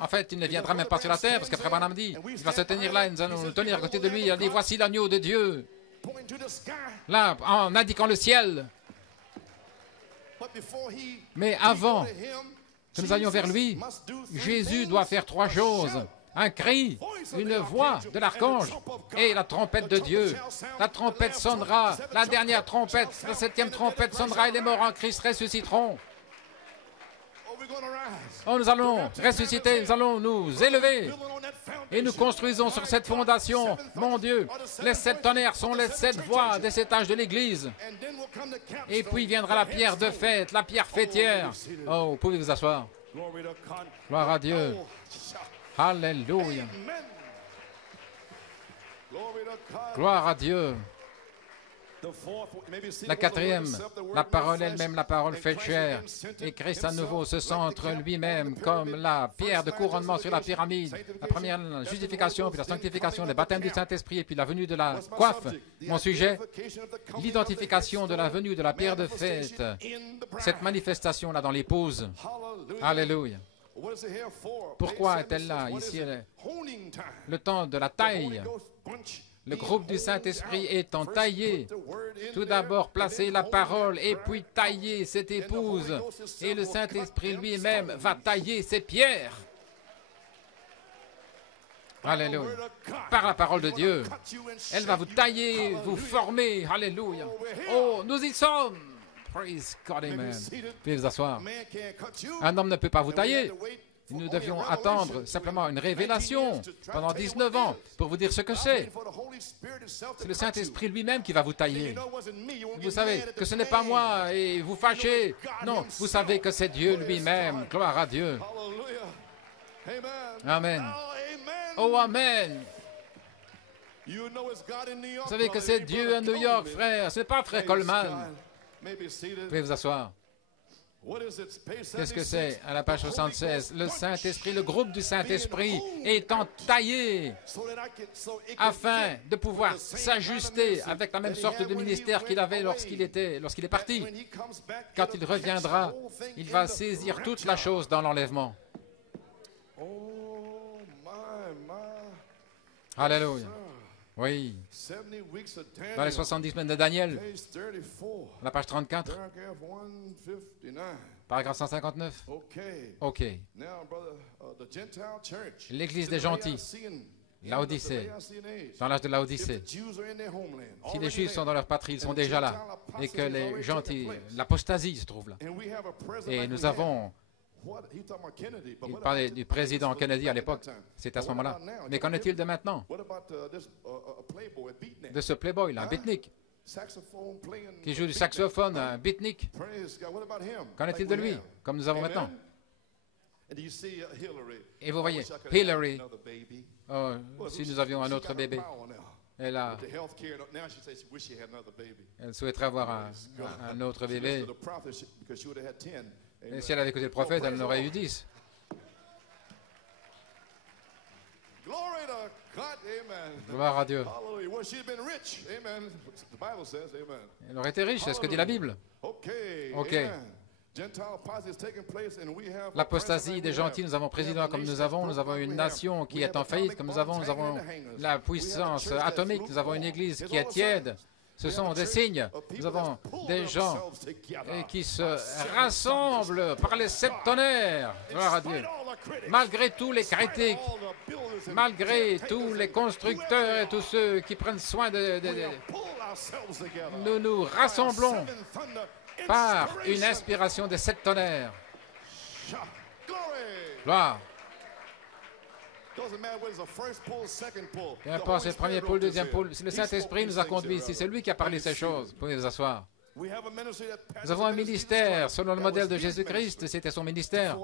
En fait, il ne viendra même pas sur la terre, parce que Frère Branham dit, il va se tenir là, et nous allons nous tenir à côté de lui. Il a dit, voici l'agneau de Dieu. Là, en indiquant le ciel. Mais avant que nous allions vers lui, Jésus doit faire 3 choses. Un cri, une voix de l'archange et la trompette de Dieu. La trompette sonnera, la dernière trompette, la 7e trompette sonnera et les morts en Christ ressusciteront. Oh, nous allons ressusciter, nous allons nous élever et nous construisons sur cette fondation. Mon Dieu, les 7 tonnerres sont les 7 voix des 7 âges de l'Église. Et puis viendra la pierre de fête, la pierre fêtière. Oh, vous pouvez vous asseoir. Gloire à Dieu. Alléluia. Gloire à Dieu. La 4e, la parole elle-même, la parole faite chair. Et Christ à nouveau se centre lui-même comme la pierre de couronnement sur la pyramide. La première, la justification, puis la sanctification, le baptême du Saint-Esprit, et puis la venue de la coiffe. Mon sujet, l'identification de la venue de la pierre de fête. Cette manifestation-là dans l'épouse. Alléluia. Pourquoi est-elle là? Ici, le temps de la taille. Le groupe du Saint-Esprit étant taillé, tout d'abord placer la parole et puis tailler cette épouse. Et le Saint-Esprit lui-même va tailler ces pierres. Alléluia. Par la parole de Dieu. Elle va vous tailler, vous former. Alléluia. Oh, nous y sommes. Praise God, amen. Veuillez vous asseoir. Un homme ne peut pas vous tailler. Nous devions attendre simplement une révélation pendant 19 ans pour vous dire ce que c'est. C'est le Saint-Esprit lui-même qui va vous tailler. Vous savez que ce n'est pas moi et vous fâchez. Non, vous savez que c'est Dieu lui-même. Gloire à Dieu. Amen. Oh, amen. Vous savez que c'est Dieu à New York, frère. Ce n'est pas frère Coleman. Vous pouvez vous asseoir. Qu'est-ce que c'est à la page 76? Le Saint-Esprit, le groupe du Saint-Esprit étant taillé afin de pouvoir s'ajuster avec la même sorte de ministère qu'il avait lorsqu'il est parti. Quand il reviendra, il va saisir toute la chose dans l'enlèvement. Alléluia. Oui. Dans les 70 semaines de Daniel, la page 34, paragraphe 159. OK. L'Église des gentils, Laodicée, dans l'âge de Laodicée. Si les Juifs sont dans leur patrie, ils sont déjà là. Et que les gentils, l'apostasie se trouve là. Et nous avons Il parlait du président Kennedy à l'époque. C'était à ce moment-là. Mais qu'en est-il de maintenant? De ce playboy, là, un beatnik, qui joue du saxophone, un beatnik. Qu'en est-il de lui, comme nous avons maintenant? Et vous voyez, Hillary, oh, si nous avions un autre bébé, elle souhaiterait avoir un autre bébé. Et si elle avait écouté le prophète, elle en aurait eu 10. Gloire à Dieu. Elle aurait été riche, c'est ce que dit la Bible. Ok. L'apostasie des gentils, nous avons président comme nous avons une nation qui est en faillite comme nous avons la puissance atomique, nous avons une église qui est tiède. Ce sont des signes. Nous avons des gens qui se rassemblent par les septonnaires. Gloire à Dieu. Malgré tous les critiques, malgré tous les constructeurs et tous ceux qui prennent soin nous nous rassemblons par une inspiration des sept tonnerres. Gloire. Peu importe, c'est le premier pôle, deuxième pôle. Si le Saint-Esprit nous a conduits, si c'est lui qui a parlé ces choses, vous pouvez vous asseoir. Nous avons un ministère, selon le modèle de Jésus-Christ, c'était son ministère,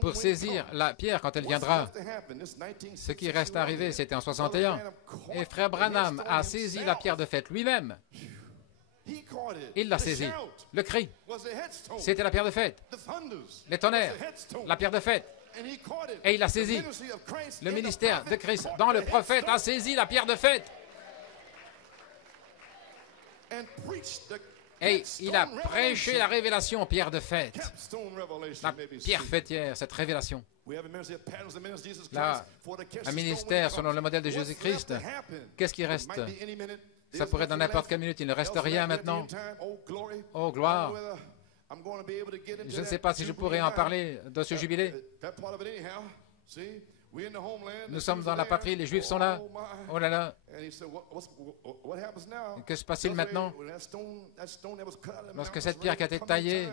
pour saisir la pierre quand elle viendra. Ce qui reste arrivé, c'était en 61. Et Frère Branham a saisi la pierre de fête lui-même. Il l'a saisi. Le cri, c'était la pierre de fête. Les tonnerres, la pierre de fête. Et il a saisi. Le ministère de Christ, dans le prophète, a saisi la pierre de fête. Et il a prêché la révélation, pierre de fête. La pierre fêtière, cette révélation. Là, un ministère selon le modèle de Jésus-Christ. Qu'est-ce qui reste? Ça pourrait être dans n'importe quelle minute. Il ne reste rien maintenant. Oh, gloire. Je ne sais pas si je pourrais en parler de ce jubilé. Nous sommes dans la patrie, les Juifs sont là. Oh là là. Que se passe-t-il maintenant? Lorsque cette pierre qui a été taillée,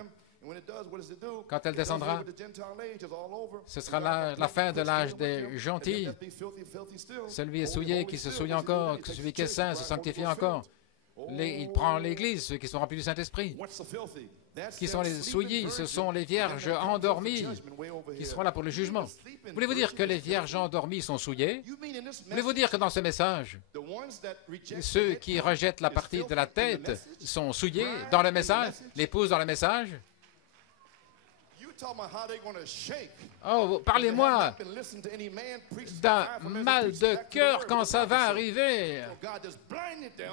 quand elle descendra, ce sera la fin de l'âge des gentils. Celui est souillé, qui se souille encore, celui qui est saint se sanctifie encore. Il prend l'Église, ceux qui sont remplis du Saint-Esprit. Qui sont les souillis? Ce sont les vierges endormies qui seront là pour le jugement. Voulez-vous dire que les vierges endormies sont souillées? Voulez-vous dire que dans ce message, ceux qui rejettent la partie de la tête sont souillés dans le message? L'épouse dans le message? Oh, parlez-moi d'un mal de cœur quand ça va arriver.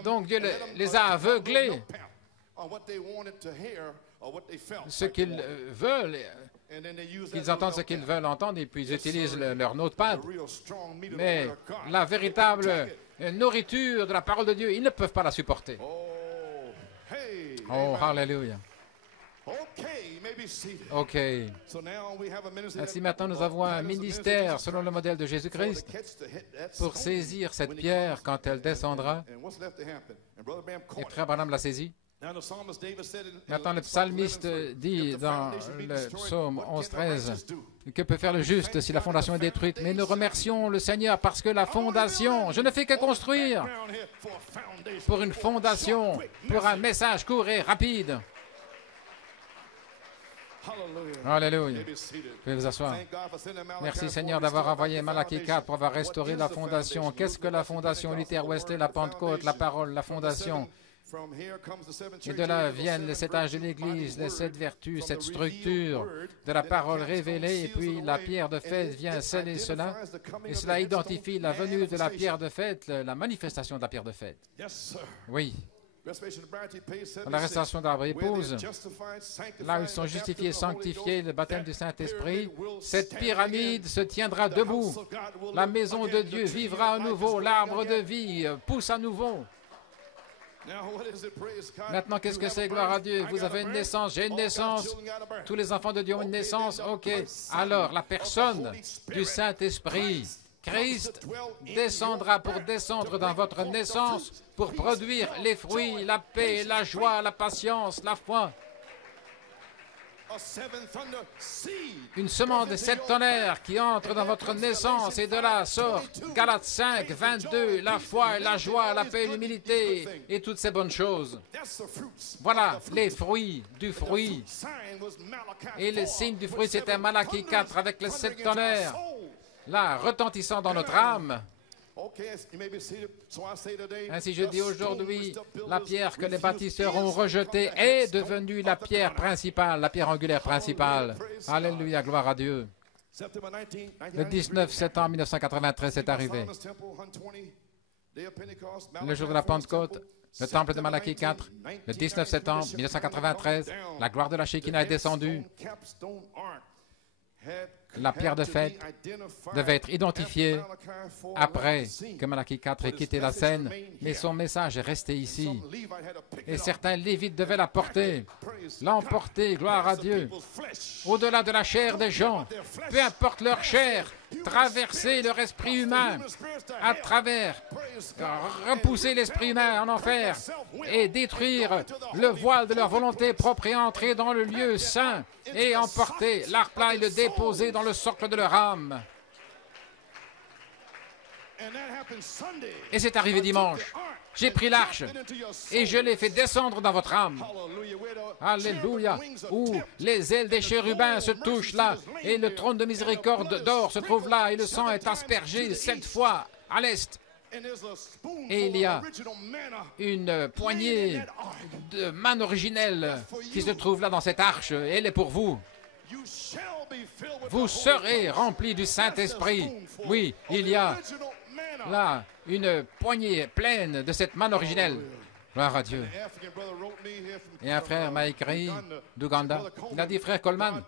Donc Dieu les a aveuglés. Ce qu'ils veulent, ils entendent ce qu'ils veulent entendre et puis ils utilisent leur notepad. Mais la véritable nourriture de la parole de Dieu, ils ne peuvent pas la supporter. Oh, hallelujah. OK. Ainsi, maintenant, nous avons un ministère selon le modèle de Jésus-Christ pour saisir cette pierre quand elle descendra. Et Frère Branham l'a saisie. Maintenant, le psalmiste dit dans le psaume 11:13, que peut faire le juste si la fondation est détruite? Mais nous remercions le Seigneur parce que la fondation, je ne fais que construire pour une fondation, pour un message court et rapide. Alléluia. Vous pouvez vous asseoir. Merci Seigneur d'avoir envoyé Malachie 4 pour avoir restauré la fondation. Qu'est-ce que la fondation? Luther, Wesley, la Pentecôte, la parole, la fondation. Et de là viennent les 7 âges de l'Église, les 7 vertus, cette structure de la parole révélée, et puis la pierre de fête vient sceller cela, et cela identifie la venue de la pierre de fête, la manifestation de la pierre de fête. Oui. La restauration de la épouse, là où ils sont justifiés, sanctifiés, le baptême du Saint-Esprit, cette pyramide se tiendra debout. La maison de Dieu vivra à nouveau, l'arbre de vie pousse à nouveau. Maintenant, qu'est-ce que c'est, gloire à Dieu? Vous avez une naissance, j'ai une naissance. Tous les enfants de Dieu ont une naissance. OK. Alors, la personne du Saint-Esprit, Christ, descendra pour descendre dans votre naissance, pour produire les fruits, la paix, la joie, la patience, la foi. Une semence de 7 tonnerres qui entre dans votre naissance et de là sort Galates 5, 22, la foi, la joie, la paix, l'humilité et toutes ces bonnes choses. Voilà les fruits du fruit. Et le signe du fruit, c'était Malachie 4 avec les 7 tonnerres, là, retentissant dans notre âme. Ainsi, je dis aujourd'hui, la pierre que les bâtisseurs ont rejetée est devenue la pierre principale, la pierre angulaire principale. Alléluia, gloire à Dieu. Le 19 septembre 1993, c'est arrivé. Le jour de la Pentecôte, le temple de Malachie 4, le 19 septembre 1993, la gloire de la Shekinah est descendue. La pierre de fête devait être identifiée après que Malachie 4 ait quitté la scène, mais son message est resté ici. Et certains Lévites devaient la porter, l'emporter, gloire à Dieu, au-delà de la chair des gens, peu importe leur chair, traverser leur esprit humain, à travers, repousser l'esprit humain en enfer et détruire le voile de leur volonté propre et entrer dans le lieu saint et emporter l'arc plat et le déposer dans le socle de leur âme. Et c'est arrivé dimanche. J'ai pris l'arche et je l'ai fait descendre dans votre âme. Alléluia. Où les ailes des chérubins se touchent là et le trône de miséricorde d'or se trouve là et le sang est aspergé 7 fois à l'est. Et il y a une poignée de manne originelle qui se trouve là dans cette arche. Et elle est pour vous. Vous serez remplis du Saint-Esprit. Oui, il y a là une poignée pleine de cette manne originelle. Gloire à Dieu. Et un frère m'a écrit d'Ouganda. Il a dit, frère Coleman,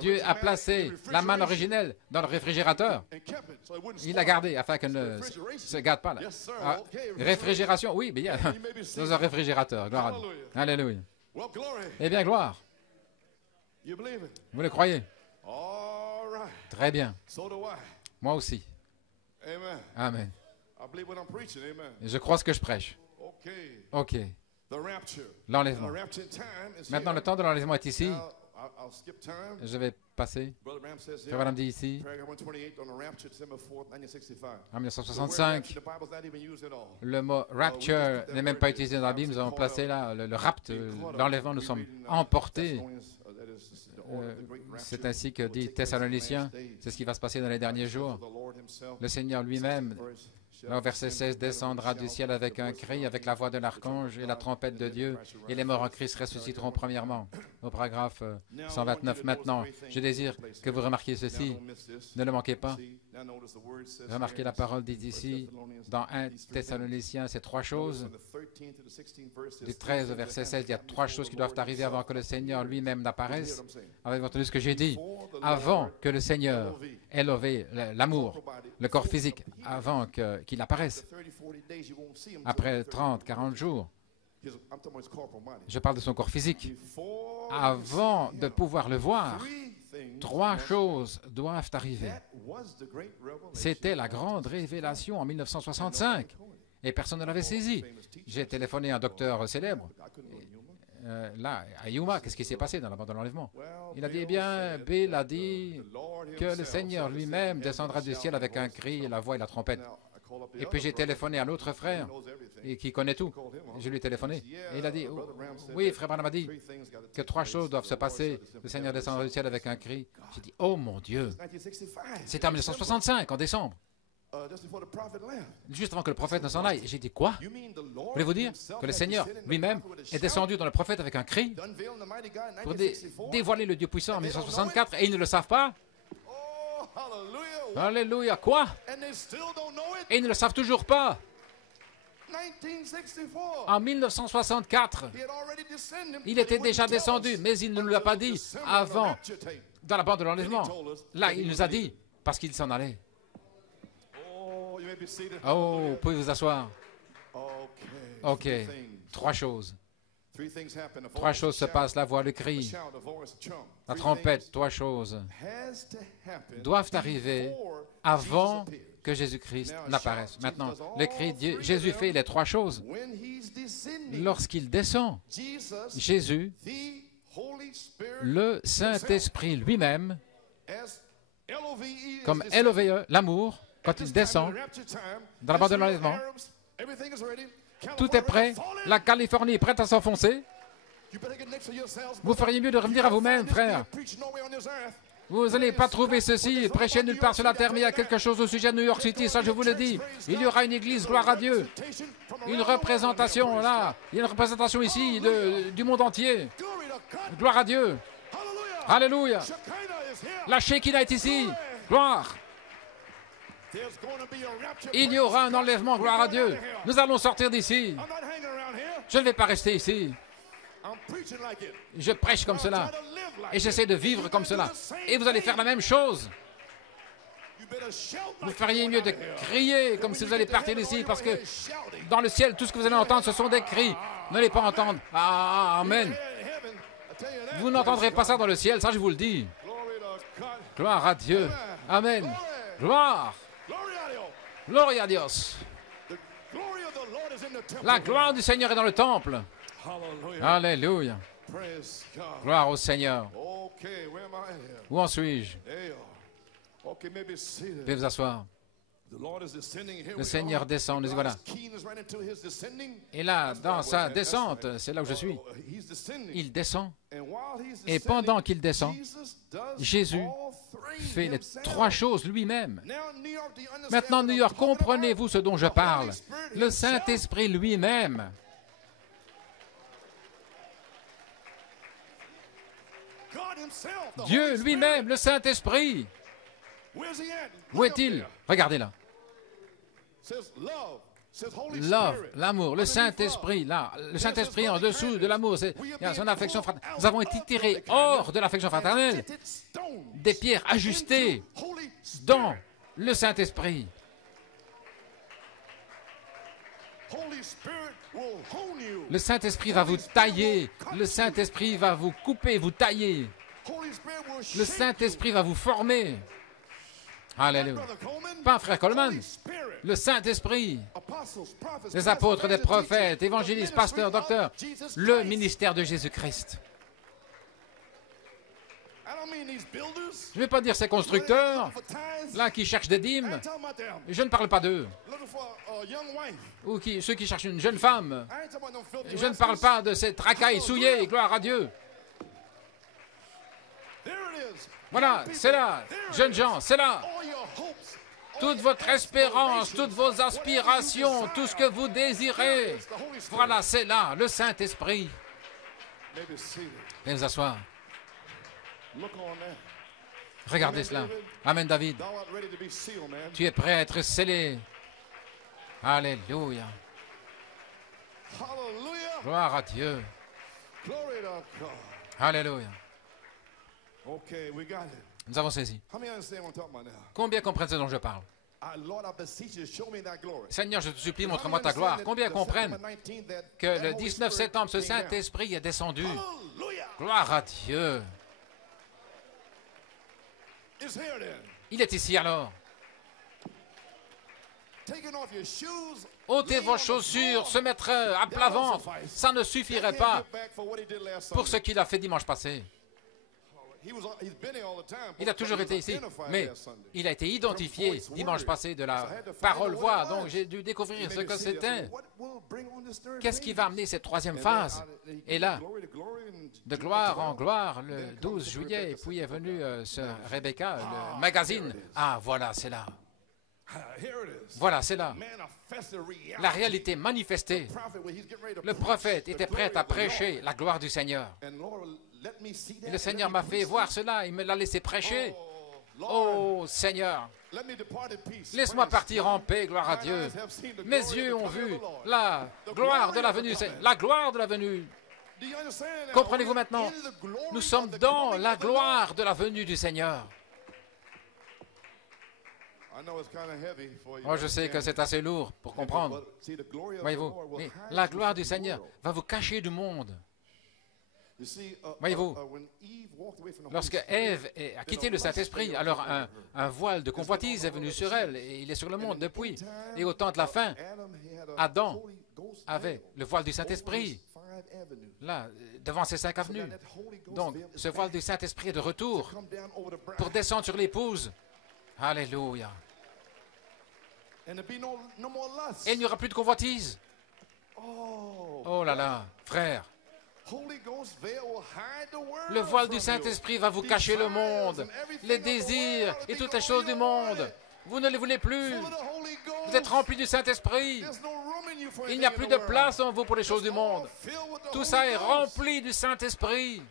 Dieu a placé la manne originelle dans le réfrigérateur. Il l'a gardée afin qu'elle ne se gâte pas. Là. Ah, réfrigération, oui, mais il y a dans un réfrigérateur. Gloire à Dieu. Alléluia. Eh bien, gloire. Vous le croyez? Très bien. Moi aussi. Amen. Et je crois ce que je prêche. OK. L'enlèvement. Maintenant, le temps de l'enlèvement est ici. Je vais passer. Frère Branham dit ici, en 1965, le mot rapture n'est même pas utilisé dans la Bible. Nous avons placé là le rapt, l'enlèvement, nous sommes emportés. C'est ainsi que dit Thessaloniciens, c'est ce qui va se passer dans les derniers jours. Le Seigneur lui-même, au verset 16, descendra du ciel avec un cri, avec la voix de l'archange et la trompette de Dieu, et les morts en Christ ressusciteront premièrement. Au paragraphe 129. Maintenant, je désire que vous remarquiez ceci. Ne le manquez pas. Remarquez la parole dit ici, dans 1 Thessaloniciens, c'est 3 choses. Du 13 au verset 16, il y a 3 choses qui doivent arriver avant que le Seigneur lui-même n'apparaisse. Avez-vous entendu ce que j'ai dit? Avant que le Seigneur ait levé l'amour, le corps physique, avant qu'il apparaisse. Après 30, 40 jours, je parle de son corps physique. Avant de pouvoir le voir, 3 choses doivent arriver. C'était la grande révélation en 1965 et personne ne l'avait saisi. J'ai téléphoné à un docteur célèbre. Là, à Yuma, qu'est-ce qui s'est passé dans la bande de l'enlèvement? Il a dit, eh bien, Bill a dit que le Seigneur lui-même descendra du ciel avec un cri, la voix et la trompette. Et puis j'ai téléphoné à l'autre frère et qui connaît tout. Je lui ai téléphoné. Et il a dit, oui, frère Branham a dit que 3 choses doivent se passer. Le Seigneur descendra du ciel avec un cri. J'ai dit, oh mon Dieu. C'était en 1965, en décembre. Juste avant que le prophète ne s'en aille. J'ai dit, quoi? Voulez-vous dire que le Seigneur lui-même est descendu dans le prophète avec un cri pour dévoiler le Dieu puissant en 1964 et ils ne le savent pas? Alléluia, quoi? Et ils ne le savent toujours pas. En 1964, il était déjà descendu, mais il ne nous l'a pas dit avant, dans la bande de l'enlèvement. Là, il nous a dit, parce qu'il s'en allait. Oh, vous pouvez vous asseoir. OK. 3 choses. 3 choses se passent, la voix, le cri, la trompette, 3 choses doivent arriver avant que Jésus-Christ n'apparaisse. Maintenant, le cri, Jésus fait les 3 choses. Lorsqu'il descend, Jésus, le Saint-Esprit lui-même, as LOVE, comme is LOVE, l'amour, quand il descend dans la bande de l'enlèvement, tout est prêt, la Californie est prête à s'enfoncer. Vous feriez mieux de revenir à vous-même, frère. Vous n'allez pas trouver ceci, prêcher nulle part sur la terre, mais il y a quelque chose au sujet de New York City, ça je vous le dis. Il y aura une église, gloire à Dieu. Une représentation là, il y a une représentation ici du monde entier. Gloire à Dieu. Alléluia. La Shekinah est ici. Gloire. Il y aura un enlèvement, gloire à Dieu. Nous allons sortir d'ici. Je ne vais pas rester ici. Je prêche comme cela. Et j'essaie de vivre comme cela. Et vous allez faire la même chose. Vous feriez mieux de crier comme si vous allez partir d'ici, parce que dans le ciel, tout ce que vous allez entendre, ce sont des cris. N'allez pas entendre. Ah, amen. Vous n'entendrez pas ça dans le ciel, ça je vous le dis. Gloire à Dieu. Amen. Gloire. Gloria a Dios. La gloire du Seigneur est dans le temple. Alléluia. Gloire au Seigneur. Où en suis-je? Veuillez vous asseoir. Le Seigneur descend, nous y voilà. Et là, dans sa descente, c'est là où je suis. Il descend. Et pendant qu'il descend, Jésus fait les trois choses lui-même. Maintenant, New York, comprenez-vous ce dont je parle? Le Saint-Esprit lui-même. Dieu lui-même, le Saint-Esprit. Où est-il? Regardez là. Love, l'amour, le Saint-Esprit, là, le Saint-Esprit en dessous de l'amour, c'est son affection fraternelle. Nous avons été tirés hors de l'affection fraternelle, des pierres ajustées dans le Saint-Esprit. Le Saint-Esprit va vous tailler, le Saint-Esprit va vous couper, vous tailler. Le Saint-Esprit va vous former. Alléluia. Pas frère Coleman. Le Saint-Esprit. Les apôtres, des prophètes, évangélistes, pasteurs, docteurs. Le ministère de Jésus-Christ. Je ne vais pas dire ces constructeurs, là, qui cherchent des dîmes. Je ne parle pas d'eux. Ou ceux qui cherchent une jeune femme. Je ne parle pas de ces racailles souillées, gloire à Dieu. Voilà, c'est là, jeunes gens, c'est là. Toute votre espérance, toutes vos aspirations, tout ce que vous désirez. Voilà, c'est là, le Saint-Esprit. Venez vous asseoir. Regardez cela. Amen, David. Tu es prêt à être scellé. Alléluia. Gloire à Dieu. Alléluia. Nous avons saisi. Combien comprennent ce dont je parle? Seigneur, je te supplie, montre-moi ta gloire. Combien comprennent que le 19 septembre, ce Saint-Esprit est descendu? Gloire à Dieu. Il est ici alors. ôtez vos chaussures, se mettre à plat ventre. Ça ne suffirait pas pour ce qu'il a fait dimanche passé. Il a toujours été ici, mais il a été identifié dimanche passé de la parole-voix, donc j'ai dû découvrir ce que c'était. Qu'est-ce qui va amener cette troisième phase? Et là, de gloire en gloire, le 12 juillet, et puis est venu ce Rebecca, le magazine. Ah, voilà, c'est là. Voilà, c'est là. La réalité manifestée. Le prophète était prêt à prêcher la gloire du Seigneur. Et le Seigneur m'a fait voir cela, il me l'a laissé prêcher. Oh Seigneur, laisse-moi partir en paix, gloire à Dieu. Mes yeux ont vu la gloire de la venue, la gloire de la venue. Comprenez-vous maintenant? Nous sommes dans la gloire de la venue du Seigneur. Oh, je sais que c'est assez lourd pour comprendre. Voyez-vous, mais la gloire du Seigneur va vous cacher du monde. Voyez-vous, lorsque Ève a quitté le Saint-Esprit, alors un voile de convoitise est venu sur elle, et il est sur le monde depuis. Et au temps de la fin, Adam avait le voile du Saint-Esprit. là, devant ces 5 avenues. Donc, ce voile du Saint-Esprit est de retour pour descendre sur l'épouse. Alléluia. Et il n'y aura plus de convoitise. Oh là là, frère. Le voile du Saint-Esprit va vous cacher le monde, les désirs et toutes les choses du monde. Vous ne les voulez plus. Vous êtes remplis du Saint-Esprit. Il n'y a plus de place en vous pour les choses du monde. Tout ça est rempli du Saint-Esprit.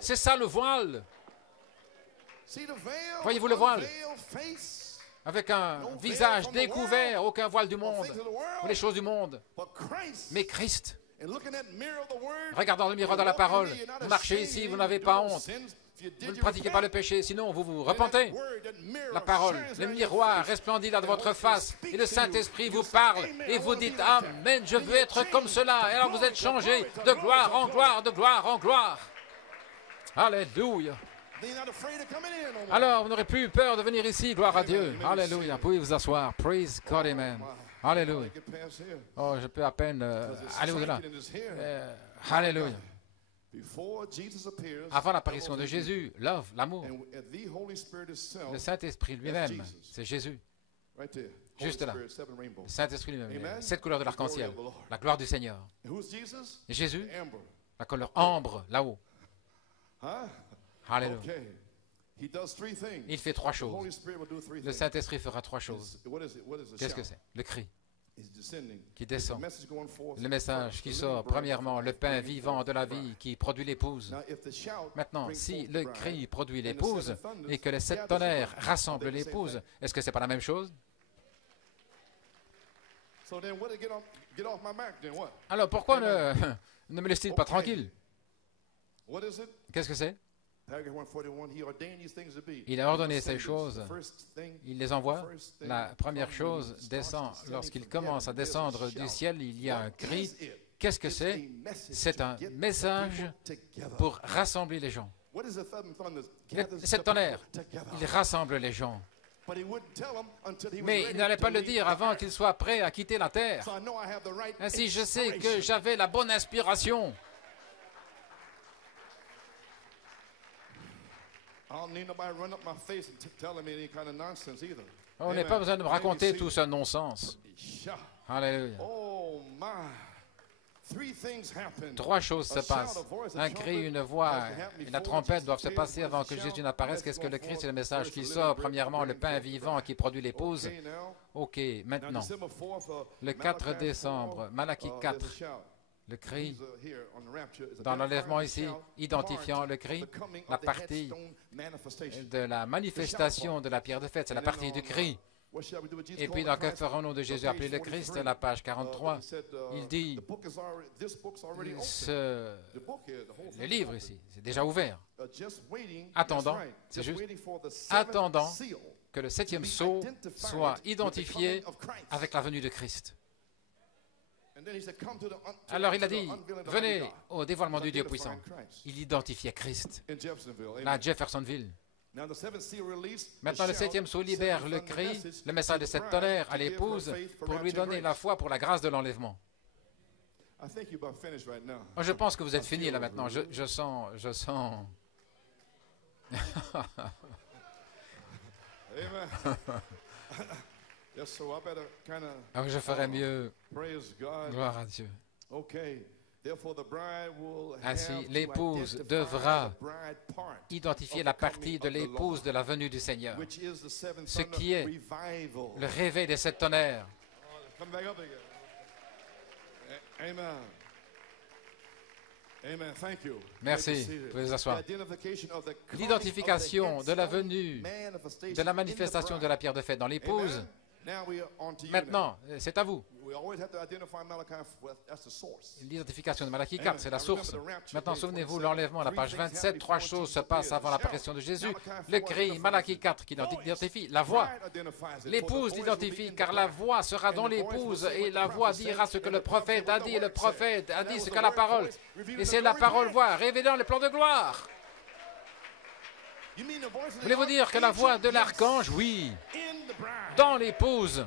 C'est ça le voile. Voyez-vous le voile? Avec un visage découvert, aucun voile du monde, pour les choses du monde. Mais Christ, regardant le miroir de la parole, vous marchez ici, vous n'avez pas honte. Vous ne pratiquez pas le péché, sinon vous vous repentez. La parole, le miroir resplendit là de votre face et le Saint-Esprit vous parle et vous dites « Amen, je veux être comme cela ». Et alors vous êtes changé de gloire en gloire, de gloire en gloire. Alléluia. Alors vous n'aurez plus peur de venir ici, gloire à Dieu. Alléluia. Pouvez vous asseoir. Praise God, amen. Alléluia. Oh, je peux à peine aller au-delà. Alléluia. Avant l'apparition de Jésus, l'œuvre, l'amour, le Saint-Esprit lui-même, c'est Jésus. Juste là. Le Saint-Esprit lui-même. 7 couleurs de l'arc-en-ciel. La gloire du Seigneur. Et Jésus, la couleur ambre, là-haut. Alléluia. Il fait 3 choses. Le Saint-Esprit fera 3 choses. Qu'est-ce que c'est? Le cri qui descend. Le message qui sort. Premièrement, le pain vivant de la vie qui produit l'épouse. Maintenant, si le cri produit l'épouse et que les 7 tonnerres rassemblent l'épouse, est-ce que ce n'est pas la même chose? Alors pourquoi ne me laisse-t-il pas tranquille? Qu'est-ce que c'est? Il a ordonné ces choses, il les envoie. La première chose descend, lorsqu'il commence à descendre du ciel, il y a un cri. Qu'est-ce que c'est? C'est un message pour rassembler les gens. Cette tonnerre, il rassemble les gens. Mais il n'allait pas le dire avant qu'il soit prêt à quitter la terre. Ainsi, je sais que j'avais la bonne inspiration. On n'est pas besoin de me raconter tout ce non-sens. Alléluia. 3 choses se passent. Un cri, une voix et la trompette doivent se passer avant que Jésus n'apparaisse. Qu'est-ce que le cri? C'est le message qui sort. Premièrement, le pain vivant qui produit l'épouse. OK, maintenant, le 4 décembre, Malachie 4. Le cri, dans l'enlèvement ici, identifiant le cri, la partie de la manifestation de la pierre de fête, c'est la partie du cri. Et puis, dans que ferons-nous de Jésus appelé le Christ, la page 43, il dit, le livre ici, c'est déjà ouvert. Attendant, c'est juste, attendant que le 7e sceau soit identifié avec la venue de Christ. Alors il a dit, venez au dévoilement du Dieu puissant. Il identifiait Christ. Là, à Jeffersonville. Maintenant, le 7e sceau libère le cri, le message de cette tonnerre à l'épouse pour lui donner la foi pour la grâce de l'enlèvement. Je pense que vous êtes fini là maintenant. Je sens... Alors je ferais mieux. Gloire à Dieu. Ainsi, l'épouse devra identifier la partie de l'épouse de la venue du Seigneur, ce qui est le réveil des 7 tonnerres. Merci. Vous pouvez vous asseoir. L'identification de la venue, de la manifestation de la pierre de fête dans l'épouse. Maintenant, c'est à vous. L'identification de Malachie 4, c'est la source. Maintenant, souvenez-vous, l'enlèvement à la page 27, 3 choses se passent avant l'apparition de Jésus. Le cri, Malachie 4, qui identifie la voix. L'épouse l'identifie, car la voix sera dans l'épouse, et la voix dira ce que le prophète a dit, et le prophète a dit ce que la parole. Et c'est la parole voix, révélant le plan de gloire. Voulez-vous dire que la voix de l'archange, oui, dans l'épouse.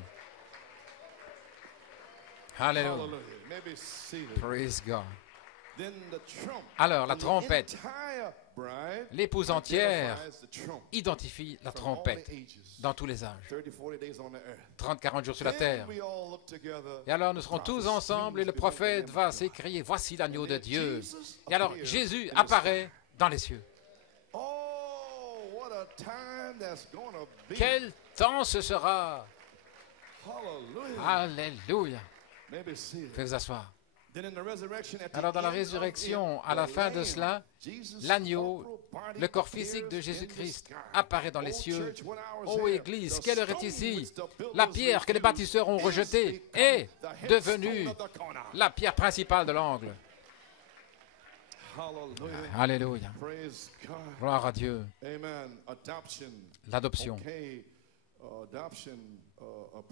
Alléluia. Hallelujah. You may be seated. Praise God. Then the trump. Alors, la And the trompette. entire bride L'épouse entière identifies the trump identifie la from all trompette the ages. dans tous les âges. 30, 40 days on the earth. 30-40 jours sur la Then terre. we all look together. Et alors nous serons tous ensemble et le prophète va s'écrier, voici l'agneau de Dieu. Et alors Jésus apparaît dans les cieux. Oh, what a time that's gonna be. Quel temps ce sera! Hallelujah. Alléluia! May be seated. Faites vous asseoir. Then in the resurrection, at the Alors dans la end of résurrection, it, à la the fin de Lamb, cela, Jesus' l'agneau, corporal body le corps physique de appears in Jésus-Christ the sky. apparaît dans les Oh, cieux. church, what hours Ô here? Église, The quelle heure est stone ici? which the builders La pierre que les refused bâtisseurs ont is rejetée become est the devenue headstone of the corner. la pierre principale de l'angle. Hallelujah. Alléluia! Praise God. Gloire à Dieu. Amen. Adoption. L'adoption, Okay. Adoption,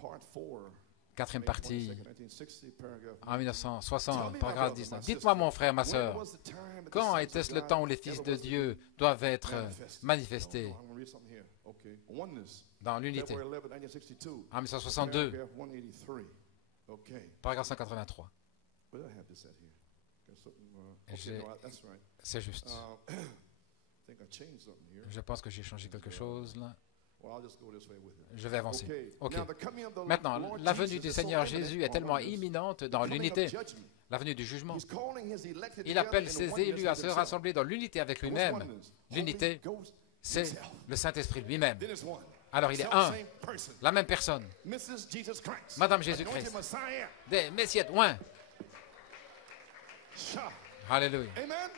part 4. quatrième May partie, 22nd, 1960, paragraph en 1960, Tell me, paragraphe my brother, 19. my Dites-moi, sister, mon frère, ma when sœur, was the time that the quand sons était-ce of le God temps où les fils ever de was Dieu doivent être manifested? manifestés No, I'm gonna read something here. Okay. Oneness. dans l'unité? February 11, 1962. En 1962, Paragraph 183. Okay. paragraphe 183. What did I have this at here? There's something, okay, J'ai- no, that's right. C'est juste. I think I changed something here. Je pense que j'ai changé quelque chose là. Well, I'll just go this way with it. Je vais avancer. Okay. Ok. Now, the coming of the Maintenant, Lord la venue Jesus du is so Seigneur evident Jésus est on tellement oneness. imminente dans Coming of l'unité, judgment. la venue du jugement. He's calling his elected Il appelle together in ses oneness élus à with se himself. rassembler dans l'unité avec What's lui-même. oneness? L'unité, Holy Ghost c'est himself. le Saint-Esprit lui-même. Then it's one. Alors il est un, Self-same person. la même personne, Mrs. Jesus Christ. Madame Jésus-Christ. Anointed Messiah. des messieurs loin. Sha. Alléluia. Amen.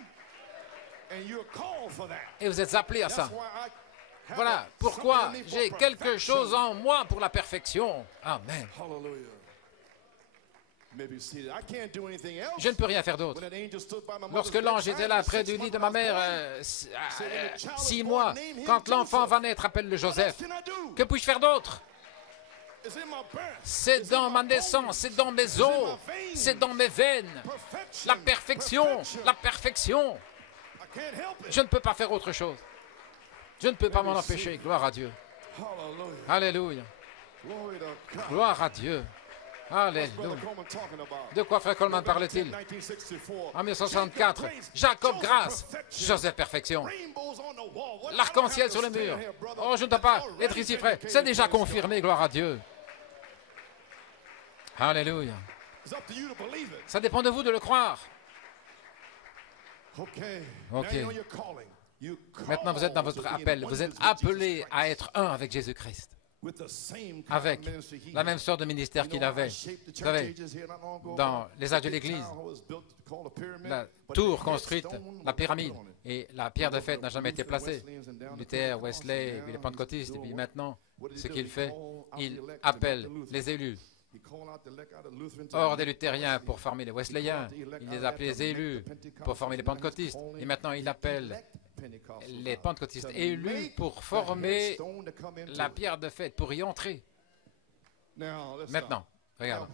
And you're called for that. Et vous êtes appelés à That's ça. why I have Voilà something pourquoi in me for j'ai quelque perfection. chose en moi pour la perfection. Amen. Hallelujah. Maybe seated. I can't do anything else. Je ne peux rien faire d'autre. When an angel stood by my mother's Lorsque l'ange bedside était là at près 6 du lit months de when ma I was mère, born, 6 mois, quand l'enfant va naître, appelle le Joseph. what else can I do? Que puis-je faire d'autre? It's in my birth. C'est It's in dans my ma bones. naissance, c'est dans mes os, c'est dans mes veines. Perfection. La perfection, Perfection. la perfection. I can't help it. Je ne peux pas faire autre chose. Je ne peux pas m'en empêcher. Gloire à Dieu. Hallelujah. Alléluia. Glory to God. Gloire à Dieu. What's Alléluia. Brother Coleman talking about? De quoi Frère Coleman parlait-il? 1964. En 1964, Jacob Grâce, Joseph Perfection. Rainbows on the wall. What- L'arc-en-ciel I sur don't le have to mur. stand here, brother. Oh, je ne dois pas It's already être ici, frère. vindicated, C'est déjà praise God. confirmé, gloire à Dieu. Alléluia. It's up to you to believe it. Ça dépend de vous de le croire. Okay. Ok. Now you know your calling. You Maintenant, vous êtes dans called votre to be in appel. Vous oneness êtes with Jesus appelés Christ, à être un avec Jésus-Christ, with the same kind avec of ministry he la même had. sorte de ministère You qu'il know, avait. I shaped the Vous church savez, ages here not long ago. dans les âges de The big l'Église, tower was built called a pyramid, la but tour the construite, headstone la was pyramide, put on it. et la pierre de fête n'a jamais été placée. Wesleyans and down to Luther, Pentecostals, Wesley, now puis les he's pentecôtistes, et doing puis what? maintenant, What did he ce do? qu'il He fait, called out the il elect to appelle make the Lutherans. les élus He called out the elect out of Lutherans hors and des luthériens Wesleyans. pour former les Wesleyens. Il les appelait les élus pour former les pentecôtistes. Et maintenant, il appelle les pentecôtistes élus pour former la pierre de fête, pour y entrer. Maintenant, regarde,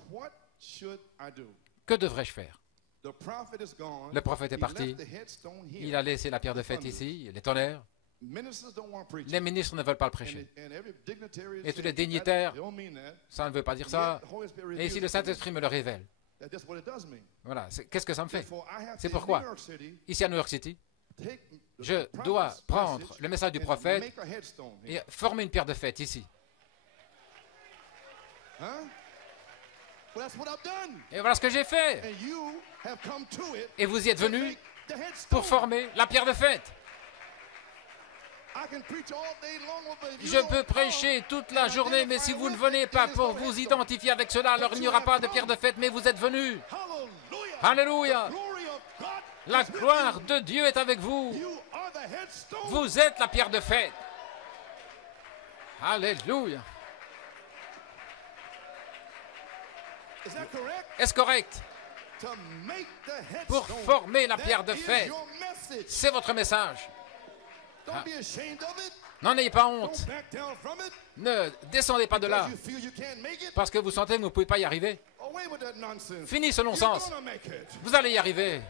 que devrais-je faire? Le prophète est parti. Il a laissé la pierre de fête ici, les tonnerres. Les ministres ne veulent pas le prêcher. Et tous les dignitaires, ça ne veut pas dire ça. Et ici, le Saint-Esprit me le révèle. Voilà, qu'est-ce que ça me fait? C'est pourquoi, ici à New York City, je dois prendre le message du prophète et former une pierre de fête ici. Et voilà ce que j'ai fait. Et vous y êtes venus pour former la pierre de fête. Je peux prêcher toute la journée, mais si vous ne venez pas pour vous identifier avec cela, alors il n'y aura pas de pierre de fête, mais vous êtes venus. Alléluia. La gloire de Dieu est avec vous. Vous êtes la pierre de fête. Alléluia. Est-ce correct? Pour former la pierre de fête, c'est votre message. Ah. N'en ayez pas honte. Ne descendez pas de là parce que vous sentez que vous ne pouvez pas y arriver. Fini ce non-sens. Vous allez y arriver.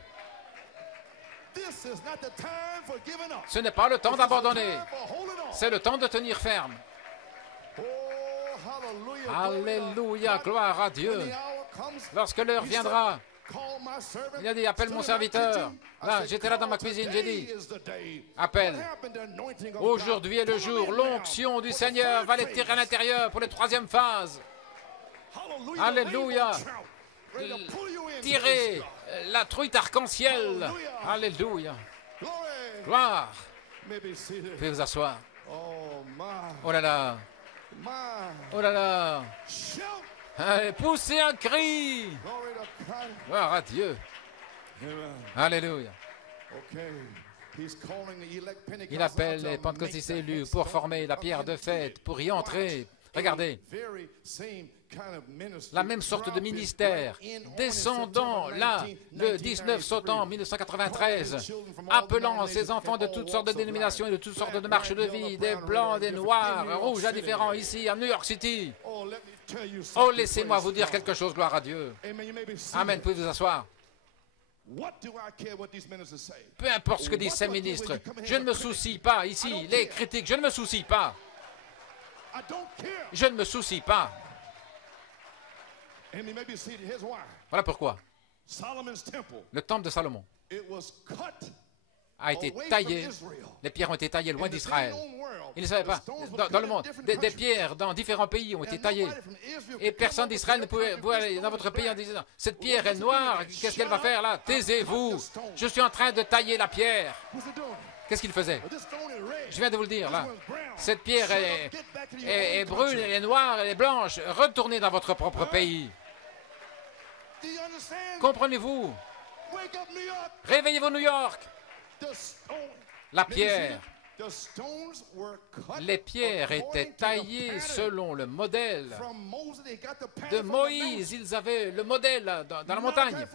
Ce n'est pas le temps d'abandonner. C'est le temps de tenir ferme. Alléluia, gloire à Dieu. Lorsque l'heure viendra, il a dit, appelle mon serviteur. Là, j'étais là dans ma cuisine, j'ai dit, appelle. Aujourd'hui est le jour, l'onction du Seigneur va les tirer à l'intérieur pour les troisième phases. Alléluia. Tirez la truite arc-en-ciel. Alléluia. Gloire. Vous pouvez vous asseoir. Oh là là. Oh là là. Allez, poussez un cri. Gloire à Dieu. Alléluia. Il appelle les pentecôtistes élus pour former la pierre de fête, pour y entrer. Regardez, la même sorte de ministère, descendant là, le 19 septembre 1993, appelant ces enfants de toutes sortes de dénominations et de toutes sortes de marches de vie, des blancs, des noirs, rouges, indifférents, ici à New York City. Oh, laissez-moi vous dire quelque chose, gloire à Dieu. Amen, pouvez vous asseoir. Peu importe ce que disent ces ministres, je ne me soucie pas, ici, les critiques, je ne me soucie pas. Je ne me soucie pas. Voilà pourquoi le temple de Salomon a été taillé, les pierres ont été taillées loin d'Israël. Ils ne savaient pas, dans le monde, des pierres dans différents pays ont été taillées. Et personne d'Israël ne pouvait aller dans votre pays en disant, cette pierre est noire, qu'est-ce qu'elle va faire là? Taisez-vous, je suis en train de tailler la pierre. Qu'est-ce qu'il faisait? Je viens de vous le dire, là. Cette pierre est brune, elle est noire, elle est blanche. Retournez dans votre propre pays. Comprenez-vous? Réveillez-vous, New York. La pierre. Les pierres étaient taillées selon le modèle de Moïse. Ils avaient le modèle dans la montagne.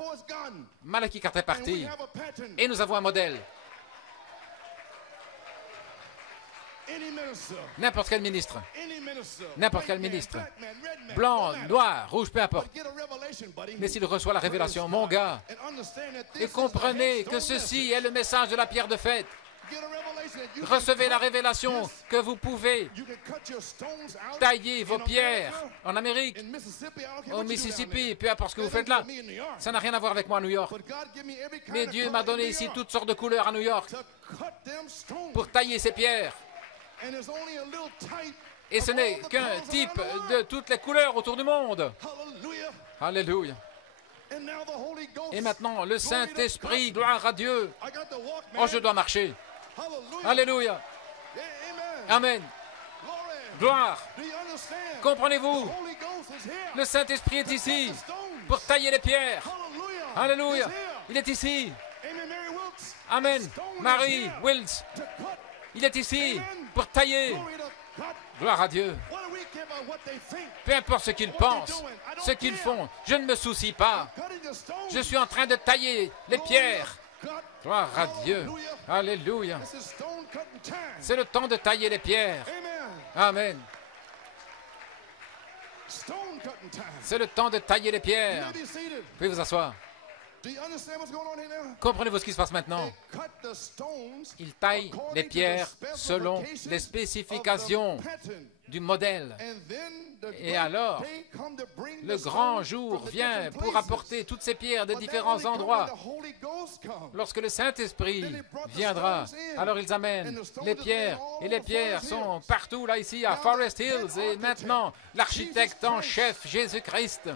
Malachi 4 est parti. Et nous avons un modèle. N'importe quel ministre, blanc, noir, rouge, peu importe. Mais s'il reçoit la révélation, mon gars, et comprenez que ceci est le message de la pierre de fête. Recevez la révélation que vous pouvez tailler vos pierres en Amérique, au Mississippi, peu importe ce que vous faites là. Ça n'a rien à voir avec moi à New York. Mais Dieu m'a donné ici toutes sortes de couleurs à New York pour tailler ces pierres. Et ce n'est qu'un type de toutes les couleurs autour du monde. Alléluia. Et maintenant, le Saint-Esprit, gloire à Dieu. Oh, je dois marcher. Alléluia. Amen. Gloire. Comprenez-vous? Le Saint-Esprit est ici pour tailler les pierres. Alléluia. Il est ici. Amen. Marie Wills. Il est ici pour tailler. Gloire à Dieu. Peu importe ce qu'ils pensent, ce qu'ils font, je ne me soucie pas. Je suis en train de tailler les pierres. Gloire à Dieu. Alléluia. C'est le temps de tailler les pierres. Amen. C'est le temps de tailler les pierres. Vous pouvez vous asseoir. Comprenez-vous ce qui se passe maintenant? Il taille les pierres selon les spécifications du modèle. Et alors, le grand jour vient pour apporter toutes ces pierres de différents endroits. Lorsque le Saint-Esprit viendra, alors ils amènent les pierres. Et les pierres sont partout, là, ici, à Forest Hills. Et maintenant, l'architecte en chef, Jésus-Christ.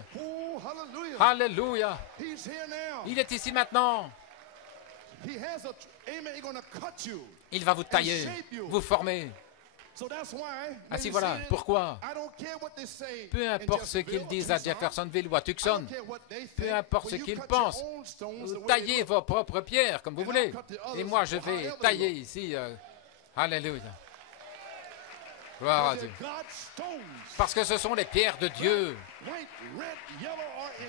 Alléluia. Il est ici maintenant. Il va vous tailler, vous former. Ainsi voilà, pourquoi? Peu importe ce qu'ils disent à Jeffersonville ou à Tucson, peu importe ce qu'ils pensent, taillez vos propres pierres comme vous voulez. Et moi, je vais tailler ici. Alléluia. Gloire à Dieu. Parce que ce sont les pierres de Dieu.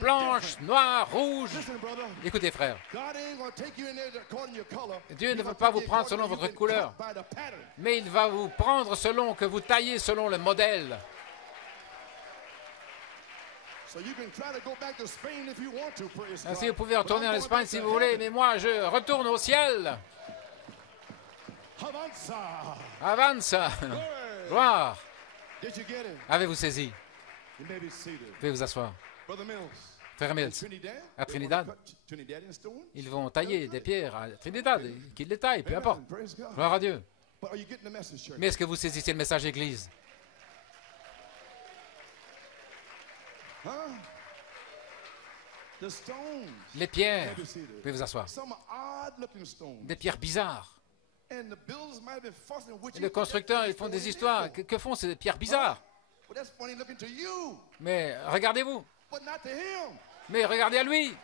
Blanches, noires, rouges. Écoutez, frère. Dieu ne veut pas vous prendre selon votre couleur, mais il va vous prendre selon que vous taillez selon le modèle. Ainsi, vous pouvez retourner en Espagne si vous voulez, mais moi, je retourne au ciel. Avance. Gloire. Avez-vous saisi? Vous pouvez vous asseoir. Frère Mills, à Trinidad, ils vont tailler des pierres à Trinidad, qu'ils les taillent, peu importe. Gloire à Dieu. Mais est-ce que vous saisissez le message Église? Les pierres, vous pouvez vous asseoir, des pierres bizarres. Et le constructeur, ils font des histoires. Que font ces pierres bizarres? Mais regardez-vous. Mais regardez à lui.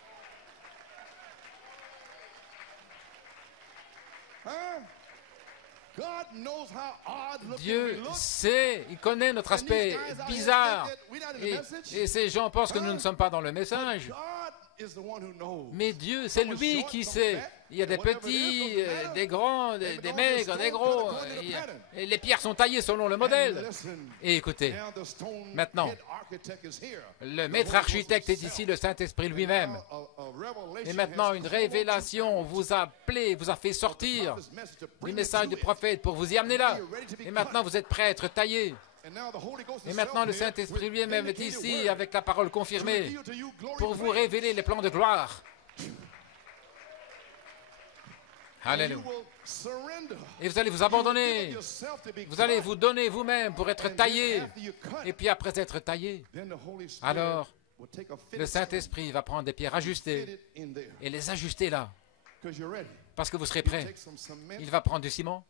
Dieu sait, il connaît notre aspect bizarre. Et ces gens pensent que nous ne sommes pas dans le message. Mais Dieu, c'est lui qui sait. Il y a des petits, des grands, des maigres, des gros. Et les pierres sont taillées selon le modèle. Et écoutez, maintenant, le maître architecte est ici, le Saint-Esprit lui-même. Et maintenant, une révélation vous a appelé, vous a fait sortir du message du prophète pour vous y amener là. Et maintenant, vous êtes prêts à être taillés. Et maintenant, le Saint-Esprit lui-même est ici avec la parole confirmée pour vous révéler les plans de gloire. Alléluia. Et vous allez vous abandonner. Vous allez vous donner vous-même pour être taillé. Et puis après être taillé, alors le Saint-Esprit va prendre des pierres ajustées et les ajuster là. Parce que vous serez prêts. Il va prendre du ciment,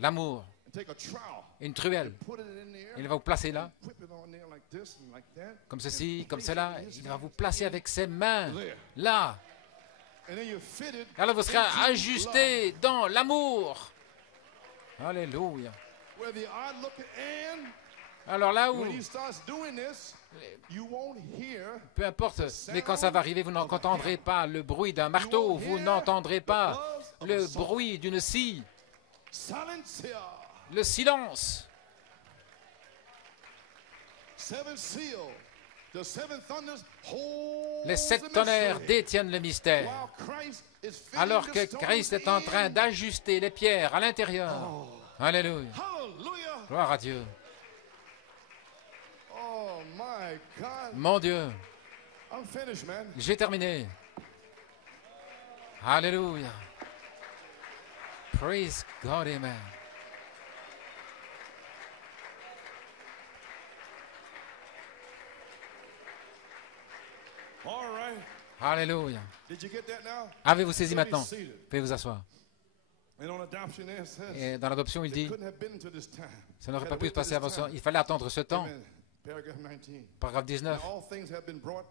l'amour, une truelle. Il va vous placer là, comme ceci, comme cela. Il va vous placer avec ses mains là. Alors vous serez ajusté dans l'amour. Alléluia. Alors là où, peu importe, mais quand ça va arriver, vous n'entendrez pas le bruit d'un marteau, vous n'entendrez pas le bruit d'une scie. Le silence. Les 7 tonnerres détiennent le mystère. Alors que Christ est en train d'ajuster les pierres à l'intérieur. Alléluia. Gloire à Dieu. Mon Dieu. J'ai terminé. Alléluia. Praise God, amen. Alléluia. Avez-vous saisi maintenant? Veuillez vous asseoir. Et dans l'adoption, il dit, ça n'aurait pas pu se passer avant ça. Il fallait attendre ce temps. Paragraphe 19.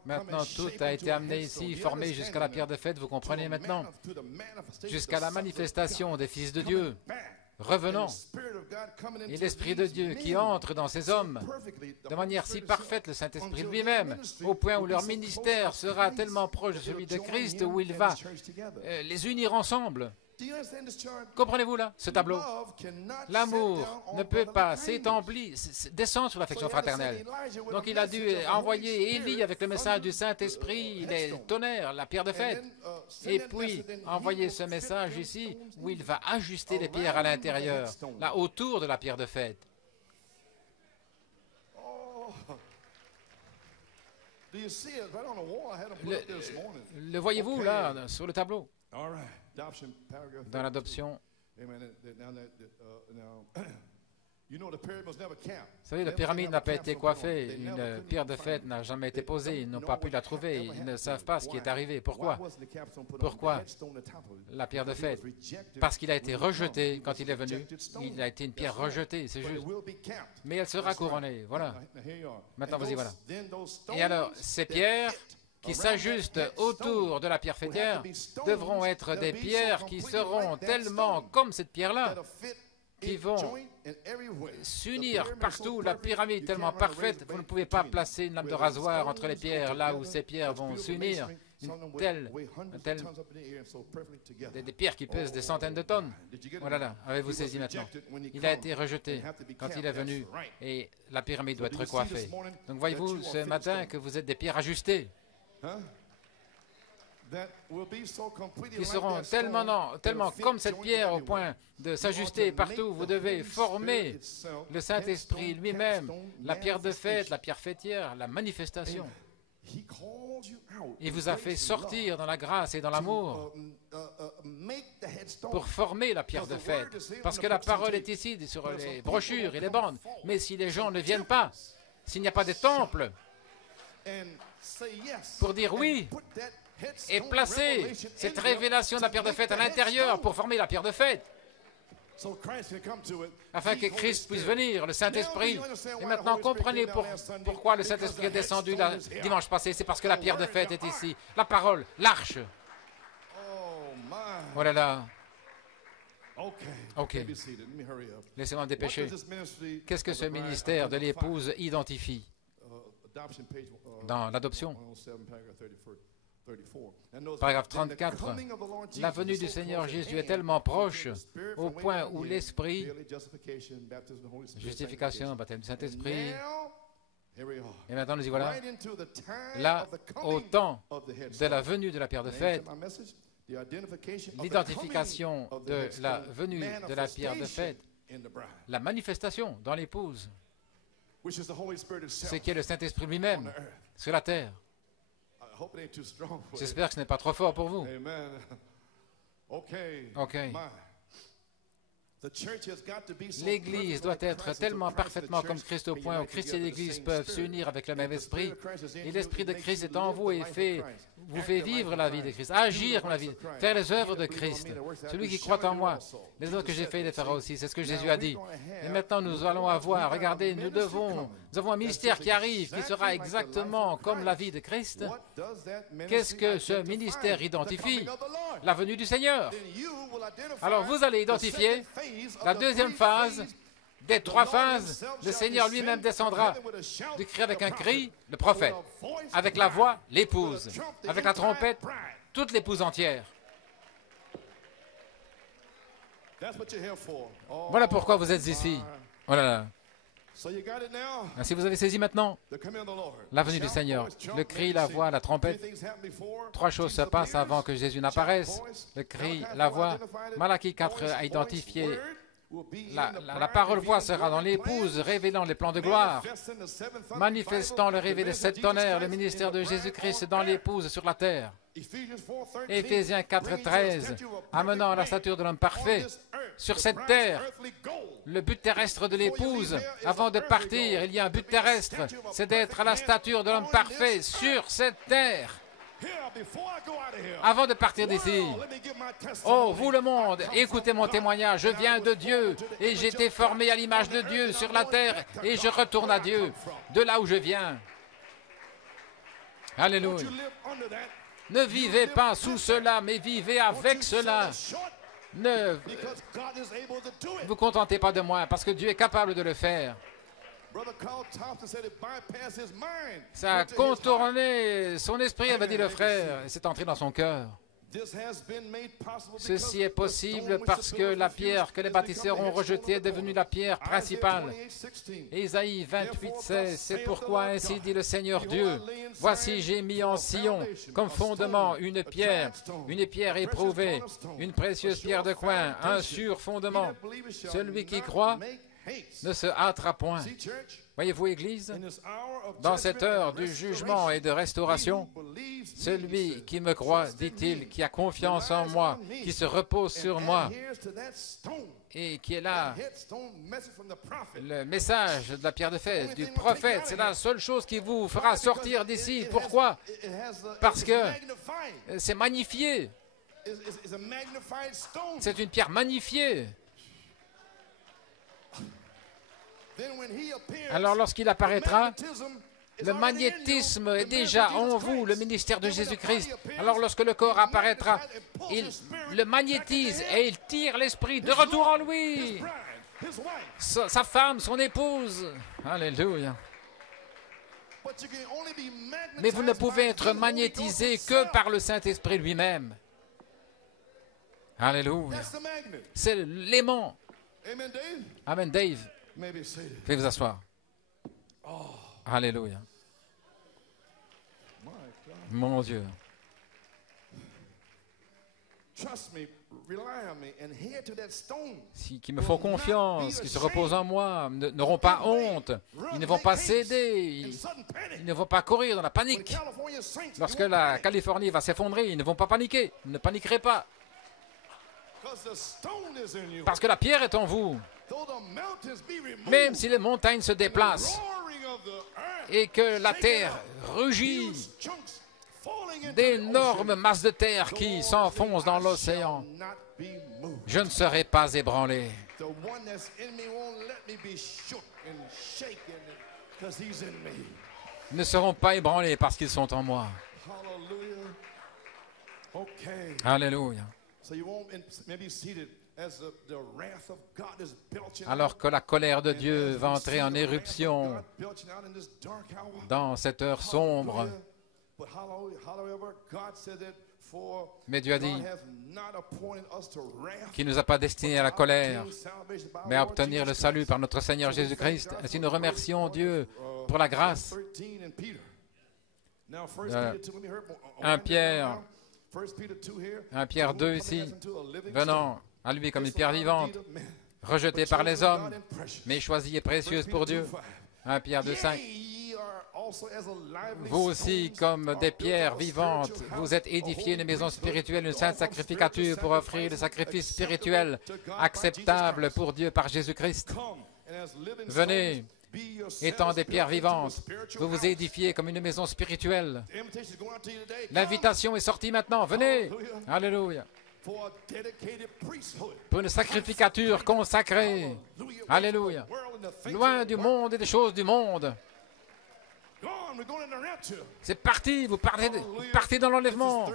Maintenant, tout a été amené ici, formé jusqu'à la pierre de fête. Vous comprenez maintenant? Jusqu'à la manifestation des fils de Dieu. Revenons. Et l'Esprit de Dieu qui entre dans ces hommes de manière si parfaite, le Saint-Esprit lui-même, au point où leur ministère sera tellement proche de celui de Christ, où il va les unir ensemble. Comprenez-vous là, ce tableau? L'amour ne peut pas descendre sur l'affection fraternelle. Donc il a dû envoyer Élie avec le message du Saint-Esprit, les tonnerres, la pierre de fête. Et puis envoyer ce message ici, où il va ajuster les pierres à l'intérieur, là autour de la pierre de fête. Le voyez-vous là, sur le tableau? Dans l'adoption, vous savez, la pyramide n'a pas été coiffée, une pierre de fête n'a jamais été posée, ils n'ont pas pu la trouver, ils ne savent pas ce qui est arrivé. Pourquoi? Pourquoi la pierre de fête? Parce qu'il a été rejeté quand il est venu. Il a été une pierre rejetée, c'est juste. Mais elle sera couronnée, voilà. Maintenant, vas-y, voilà. Et alors, ces pierres qui s'ajustent autour de la pierre fêtière devront être des pierres qui seront tellement comme cette pierre-là, qui vont s'unir partout. La pyramide tellement parfaite, vous ne pouvez pas placer une lame de rasoir entre les pierres, là où ces pierres vont s'unir. Des pierres qui pèsent des centaines de tonnes. Voilà là, avez-vous saisi maintenant? Il a été rejeté quand il est venu et la pyramide doit être coiffée. Donc voyez-vous ce matin que vous êtes des pierres ajustées, qui seront tellement comme cette pierre au point de s'ajuster partout. Vous devez former le Saint-Esprit lui-même, la pierre de fête, la pierre fêtière, la manifestation. Il vous a fait sortir dans la grâce et dans l'amour pour former la pierre de fête. Parce que la parole est ici sur les brochures et les bandes. Mais si les gens ne viennent pas, s'il n'y a pas de temple pour dire oui et placer cette révélation de la pierre de fête à l'intérieur pour former la pierre de fête, afin que Christ puisse venir, le Saint-Esprit. Et maintenant, comprenez pourquoi le Saint-Esprit est descendu dimanche passé. C'est parce que la pierre de fête est ici. La parole, l'arche. Oh là là. Ok. Laissez-moi me dépêcher. Qu'est-ce que ce ministère de l'épouse identifie dans l'adoption? Paragraphe 34. La venue du Seigneur Jésus est tellement proche au point où l'Esprit, justification, baptême du Saint-Esprit, et maintenant nous y voilà, là, au temps de la venue de la pierre de fête, l'identification de la venue de la pierre de fête, la manifestation dans l'épouse, ce qui est le Saint-Esprit lui-même sur la terre. J'espère que ce n'est pas trop fort pour vous. OK. L'Église doit être tellement parfaitement comme Christ au point où Christ et l'Église peuvent s'unir avec le même esprit. Et l'Esprit de Christ est en vous et vous fait vivre la vie de Christ, agir comme la vie, faire les œuvres de Christ. Celui qui croit en moi, les œuvres que j'ai fait, il les fera aussi. C'est ce que Jésus a dit. Et maintenant, nous allons avoir, regardez, nous avons un ministère qui arrive, qui sera exactement comme la vie de Christ. Qu'est-ce que ce ministère identifie? La venue du Seigneur. Alors, vous allez identifier la deuxième phase des trois phases. Le Seigneur lui-même descendra du cri avec un cri, le prophète, avec la voix, l'épouse, avec la trompette, toute l'épouse entière. Voilà pourquoi vous êtes ici. Oh là là. Si vous avez saisi maintenant la venue du Seigneur, le cri, la voix, la trompette, trois choses se passent avant que Jésus n'apparaisse. Le cri, la voix, Malachie 4 a identifié la parole-voix sera dans l'épouse, révélant les plans de gloire, manifestant le réveil des sept tonnerres, le ministère de Jésus-Christ dans l'épouse sur la terre. Éphésiens 4:13, amenant à la stature de l'homme parfait sur cette terre. Le but terrestre de l'épouse, avant de partir, il y a un but terrestre, c'est d'être à la stature de l'homme parfait sur cette terre. Avant de partir d'ici, oh, vous le monde, écoutez mon témoignage, je viens de Dieu et j'ai été formé à l'image de Dieu sur la terre et je retourne à Dieu, de là où je viens. Alléluia. Ne vivez pas sous cela, mais vivez avec cela. Ne vous contentez pas de moi, parce que Dieu est capable de le faire. Ça a contourné son esprit, avait dit le frère, et c'est entré dans son cœur. Ceci est possible parce que la pierre que les bâtisseurs ont rejetée est devenue la pierre principale. Ésaïe 28:16, c'est pourquoi ainsi dit le Seigneur Dieu, voici j'ai mis en Sion comme fondement une pierre éprouvée, une précieuse pierre de coin, un sûr fondement. Celui qui croit ne se hâtera point. Voyez-vous, Église, dans cette heure du jugement et de restauration, celui qui me croit, dit-il, qui a confiance en moi, qui se repose sur moi, et qui est là, le message de la pierre de fête, du prophète, c'est la seule chose qui vous fera sortir d'ici. Pourquoi? Parce que c'est magnifié. C'est une pierre magnifiée. Alors lorsqu'il apparaîtra, le magnétisme est déjà en vous, le ministère de Jésus-Christ. Alors lorsque le corps apparaîtra, il le magnétise et il tire l'esprit de retour en lui. Sa femme, son épouse. Alléluia. Mais vous ne pouvez être magnétisé que par le Saint-Esprit lui-même. Alléluia. C'est l'aimant. Amen, Dave. Veuillez vous asseoir. Alléluia. Mon Dieu. qui me font confiance, qui se reposent en moi, n'auront pas honte, ils ne vont pas céder, ils ne vont pas courir dans la panique. Lorsque la Californie va s'effondrer, ils ne vont pas paniquer, ils ne paniquerez pas. Parce que la pierre est en vous. Même si les montagnes se déplacent et que la terre rugit, d'énormes masses de terre qui s'enfoncent dans l'océan, je ne serai pas ébranlé. Ils ne seront pas ébranlés parce qu'ils sont en moi. Alléluia. Alors que la colère de Dieu va entrer en éruption dans cette heure sombre, mais Dieu a dit qu'il ne nous a pas destinés à la colère, mais à obtenir le salut par notre Seigneur Jésus-Christ. Ainsi nous remercions Dieu pour la grâce. 1 Pierre 2 ici, venant à lui comme une pierre vivante, rejetée par les hommes, mais choisie et précieuse pour Dieu. 1 Pierre 2,5. Vous aussi, comme des pierres vivantes, vous êtes édifiés une maison spirituelle, une sainte sacrificature pour offrir le sacrifice spirituel acceptable pour Dieu par Jésus-Christ. Venez, étant des pierres vivantes, vous vous édifiez comme une maison spirituelle. L'invitation est sortie maintenant. Venez. Alléluia. Pour une sacrificature consacrée. Alléluia. Loin du monde et des choses du monde. C'est parti, vous partez dans l'enlèvement.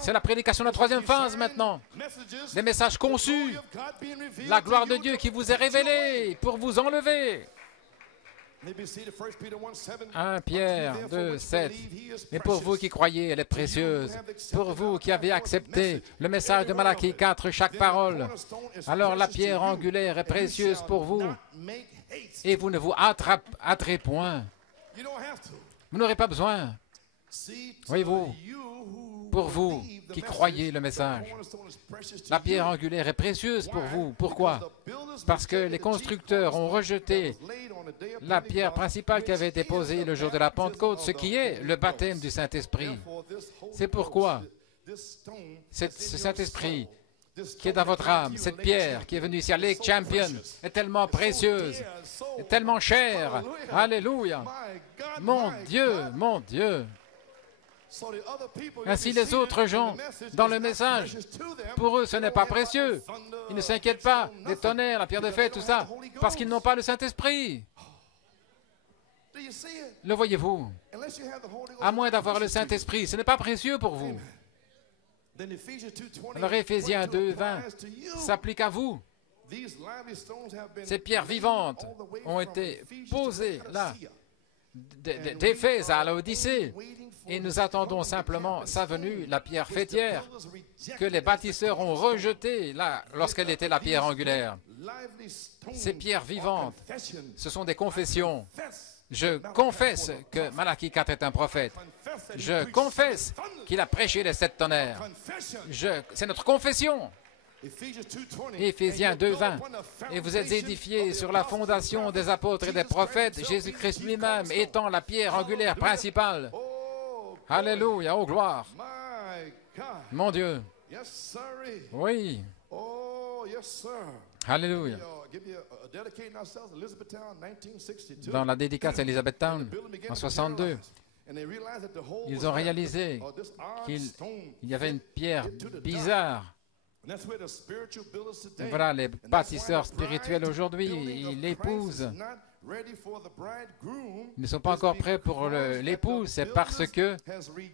C'est la prédication de la troisième phase maintenant. Les messages conçus, la gloire de Dieu qui vous est révélée pour vous enlever. 1 Pierre 2, 7. Mais pour vous qui croyez, elle est précieuse. Pour vous qui avez accepté le message de Malachie 4, chaque parole, alors la pierre angulaire est précieuse pour vous et vous ne vous hâterez point. Vous n'aurez pas besoin. Voyez-vous, pour vous qui croyez le message, la pierre angulaire est précieuse pour vous. Pourquoi? Parce que les constructeurs ont rejeté la pierre principale qui avait été posée le jour de la Pentecôte, ce qui est le baptême du Saint-Esprit. C'est pourquoi ce Saint-Esprit qui est dans votre âme, cette pierre qui est venue ici à Lake Champion, est tellement précieuse, est tellement chère. Alléluia. Mon Dieu, mon Dieu. Ainsi les autres gens, dans le message, pour eux ce n'est pas précieux. Ils ne s'inquiètent pas des tonnerres, la pierre de fête, tout ça, parce qu'ils n'ont pas le Saint-Esprit. Le voyez-vous? À moins d'avoir le Saint-Esprit, ce n'est pas précieux pour vous. Alors Éphésiens 2:20 s'applique à vous. Ces pierres vivantes ont été posées là, d'Éphèse à Laodicée, et nous attendons simplement sa venue, la pierre fêtière, que les bâtisseurs ont rejetée là, lorsqu'elle était la pierre angulaire. Ces pierres vivantes, ce sont des confessions. Je confesse que Malachie 4 est un prophète. Je confesse qu'il a prêché les 7 tonnerres. C'est notre confession. Éphésiens 2:20. Et vous êtes édifiés sur la fondation des apôtres et des prophètes, Jésus-Christ lui-même étant la pierre angulaire principale. Alléluia, oh gloire. Mon Dieu. Oui. Alléluia. Dans la dédicace à Elizabethtown, en 62, ils ont réalisé qu'il y avait une pierre bizarre. Et voilà, les bâtisseurs spirituels aujourd'hui, l'épouse, ne sont pas encore prêts pour l'épouse. C'est parce que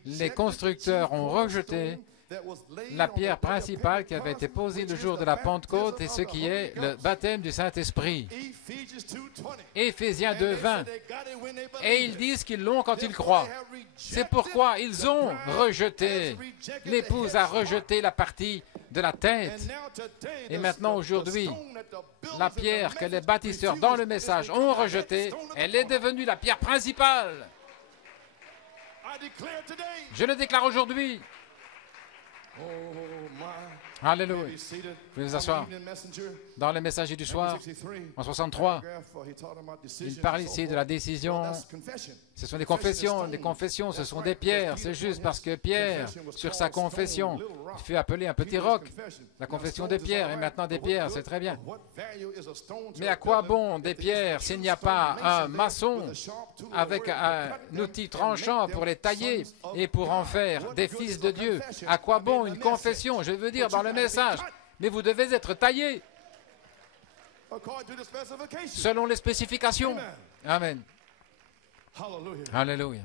les constructeurs ont rejeté la pierre principale qui avait été posée le jour de la Pentecôte et ce qui est le baptême du Saint-Esprit. Éphésiens 2:20. Et ils disent qu'ils l'ont quand ils croient. C'est pourquoi ils ont rejeté. L'épouse a rejeté la partie de la tête. Et maintenant, aujourd'hui, la pierre que les bâtisseurs dans le message ont rejetée, elle est devenue la pierre principale. Je le déclare aujourd'hui. Alléluia. Vous pouvez vous asseoir. Dans le messager du soir, en 63, il parle ici de la décision. Ce sont des confessions. Les confessions, ce sont des pierres. C'est juste parce que Pierre, sur sa confession, il fut appelé un petit roc. La confession des pierres, et maintenant des pierres, c'est très bien. Mais à quoi bon des pierres s'il n'y a pas un maçon avec un outil tranchant pour les tailler et pour en faire des fils de Dieu? À quoi bon une confession? Je veux dire dans le message, mais vous devez être taillé selon les spécifications. Amen. Alléluia.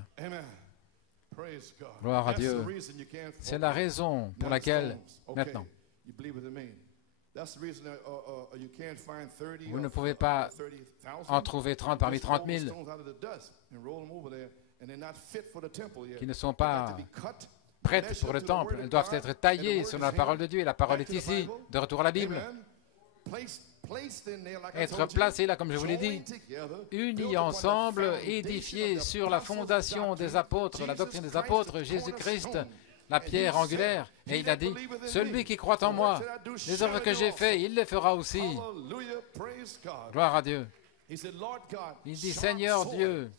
Gloire à Dieu. C'est la raison pour laquelle, maintenant, vous ne pouvez pas en trouver 30 parmi 30 000 qui ne sont pas prêtes pour le temple. Elles doivent être taillées selon la parole de Dieu. Et la parole est ici, de retour à la Bible. Être placés là, comme je vous l'ai dit, unis ensemble, édifiés sur la fondation des apôtres, la doctrine des apôtres, Jésus-Christ, la pierre angulaire. Et il a dit, celui qui croit en moi, les œuvres que j'ai faites, il les fera aussi. Gloire à Dieu. Il dit, Seigneur Dieu,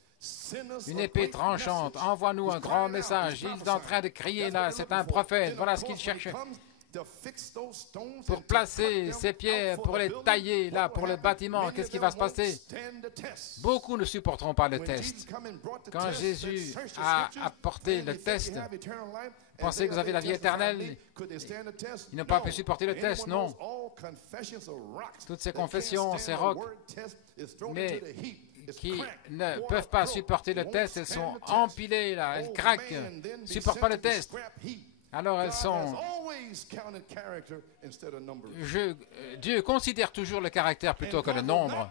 une épée tranchante, envoie-nous un grand message. Il est en train de crier là, c'est un prophète, voilà ce qu'il cherchait. Pour placer ces pierres, pour les tailler là, pour le bâtiment, qu'est-ce qui va se passer? Beaucoup ne supporteront pas le test. Quand Jésus a apporté le test, pensez que vous avez la vie éternelle, ils n'ont pas pu supporter le test, non. Toutes ces confessions, ces rocs, mais qui ne peuvent pas supporter le test, elles sont empilées là, elles craquent, ne supportent pas le test. Alors elles sont... Dieu considère toujours le caractère plutôt que le nombre.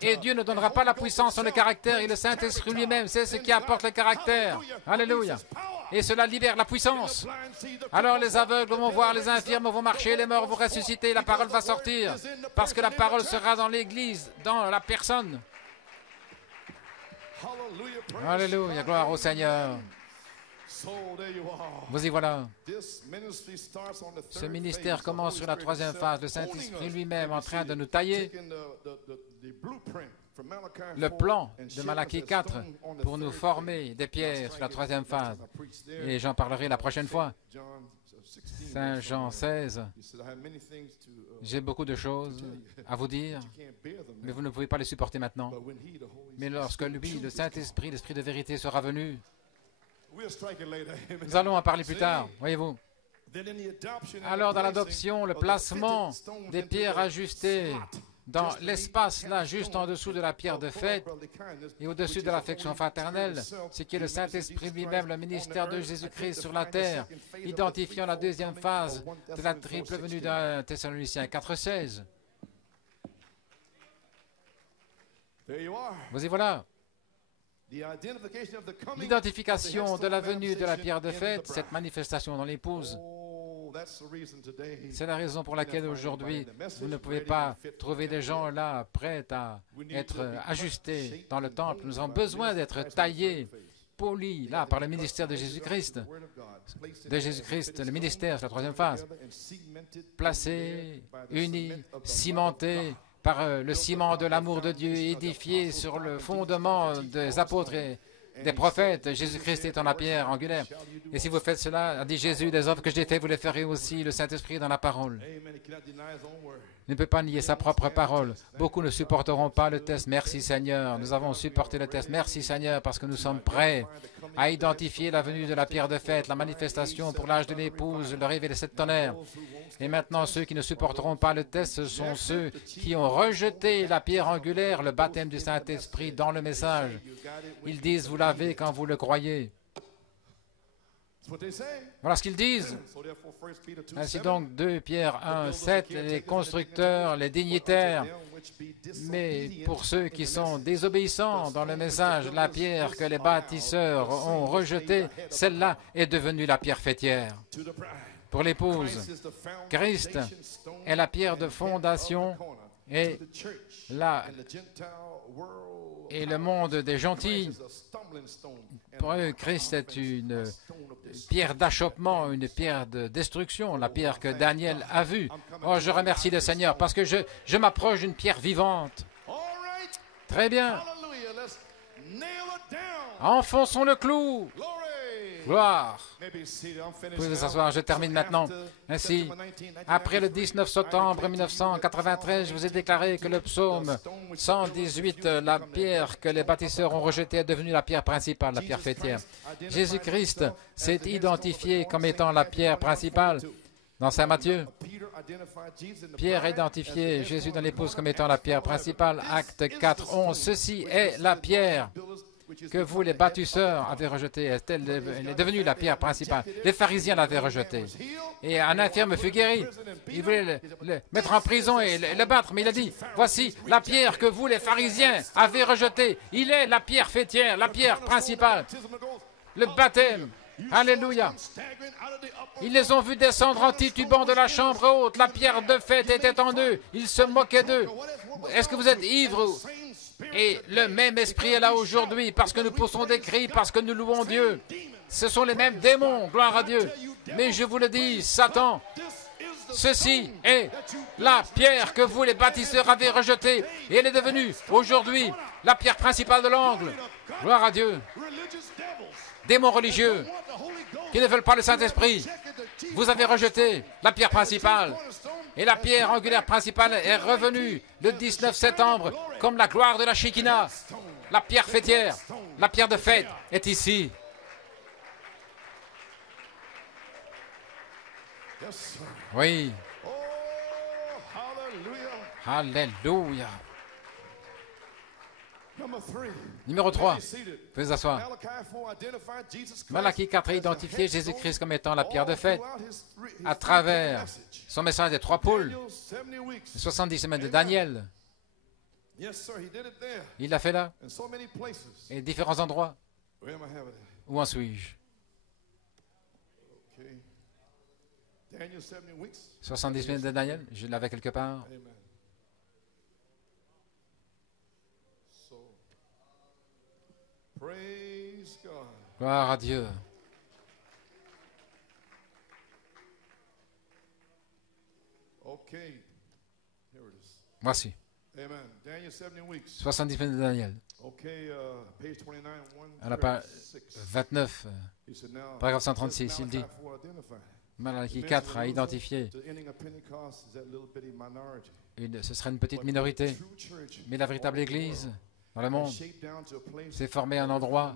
Et Dieu ne donnera pas la puissance sans le caractère, et le Saint-Esprit lui-même, c'est ce qui apporte le caractère. Alléluia. Et cela libère la puissance. Alors les aveugles vont voir, les infirmes vont marcher, les morts vont ressusciter, la parole va sortir. Parce que la parole sera dans l'Église, dans la personne. Alléluia, gloire au Seigneur. Vous y voilà. Ce ministère commence sur la troisième phase. Le Saint-Esprit lui-même en train de nous tailler le plan de Malachie 4 pour nous former des pierres sur la troisième phase. Et j'en parlerai la prochaine fois. Saint Jean 16. J'ai beaucoup de choses à vous dire, mais vous ne pouvez pas les supporter maintenant. Mais lorsque lui, le Saint-Esprit, l'Esprit de vérité sera venu, nous allons en parler plus tard, voyez-vous. Alors, dans l'adoption, le placement des pierres ajustées dans l'espace, là, juste en dessous de la pierre de fête et au-dessus de l'affection fraternelle, ce qui est le Saint-Esprit lui-même, le ministère de Jésus-Christ sur la terre, identifiant la deuxième phase de la triple venue d'un Thessaloniciens 4,16. Vous y voilà. L'identification de la venue de la pierre de fête, cette manifestation dans l'épouse, c'est la raison pour laquelle aujourd'hui, vous ne pouvez pas trouver des gens là prêts à être ajustés dans le temple. Nous avons besoin d'être taillés, polis, là, par le ministère de Jésus-Christ. De Jésus-Christ, le ministère, c'est la troisième phase. Placés, unis, cimentés par le ciment de l'amour de Dieu, édifié sur le fondement des apôtres et des prophètes. Jésus-Christ est en la pierre angulaire. Et si vous faites cela, a dit Jésus, des œuvres que j'ai faites, vous les ferez aussi, le Saint-Esprit dans la parole. Il ne peut pas nier sa propre parole. Beaucoup ne supporteront pas le test. Merci Seigneur, nous avons supporté le test. Merci Seigneur, parce que nous sommes prêts à identifier la venue de la pierre de fête, la manifestation pour l'âge de l'épouse, le réveil de cette tonnerre. Et maintenant, ceux qui ne supporteront pas le test, ce sont ceux qui ont rejeté la pierre angulaire, le baptême du Saint-Esprit dans le message. Ils disent, vous l'avez quand vous le croyez. Voilà ce qu'ils disent. Ainsi donc, 2 Pierre 1, 7, les constructeurs, les dignitaires. Mais pour ceux qui sont désobéissants dans le message, la pierre que les bâtisseurs ont rejetée, celle-là est devenue la pierre fêtière. Pour l'épouse, Christ est la pierre de fondation et le monde des gentils Pour eux, Christ est une pierre d'achoppement, une pierre de destruction, la pierre que Daniel a vue. Oh, je remercie le Seigneur parce que je m'approche d'une pierre vivante. Très bien. Enfonçons le clou. Gloire. Vous pouvez vous asseoir, je termine maintenant. Ainsi, après le 19 septembre 1993, je vous ai déclaré que le psaume 118, la pierre que les bâtisseurs ont rejetée, est devenue la pierre principale, la pierre fêtière. Jésus-Christ s'est identifié comme étant la pierre principale dans Saint Matthieu. Pierre a identifié Jésus dans l'épouse comme étant la pierre principale. Acte 4, 11. Ceci est la pierre que vous, les bâtisseurs, avez rejetée. Elle est devenue la pierre principale. Les pharisiens l'avaient rejetée. Et un infirme fut guéri. Il voulait le mettre en prison et le battre, mais il a dit, voici la pierre que vous, les pharisiens, avez rejetée. Il est la pierre fêtière, la pierre principale. Le baptême. Alléluia. Ils les ont vus descendre en titubant de la chambre haute. La pierre de fête était en eux. Ils se moquaient d'eux. Est-ce que vous êtes ivres? Et le même esprit est là aujourd'hui, parce que nous poussons des cris, parce que nous louons Dieu. Ce sont les mêmes démons, gloire à Dieu. Mais je vous le dis, Satan, ceci est la pierre que vous, les bâtisseurs, avez rejetée. Et elle est devenue, aujourd'hui, la pierre principale de l'angle. Gloire à Dieu. Démons religieux qui ne veulent pas le Saint-Esprit, vous avez rejeté la pierre principale. Et la pierre angulaire principale est revenue le 19 septembre comme la gloire de la Shekinah. La pierre fêtière, la pierre de fête est ici. Oui. Alléluia. Numéro 3. Veuillez vous asseoir. Malachie 4 a identifié Jésus-Christ comme étant la pierre de fête à travers son message des 3 poules, les 70 semaines de Daniel. Il l'a fait là, et différents endroits. Où en suis-je? 70 semaines de Daniel, je l'avais quelque part. Gloire à Dieu. Voici. 70 semaines de Daniel. À la page 29, paragraphe 136, il dit, Malachie 4 a identifié, ce serait une petite minorité, mais la véritable Église dans le monde s'est formé un endroit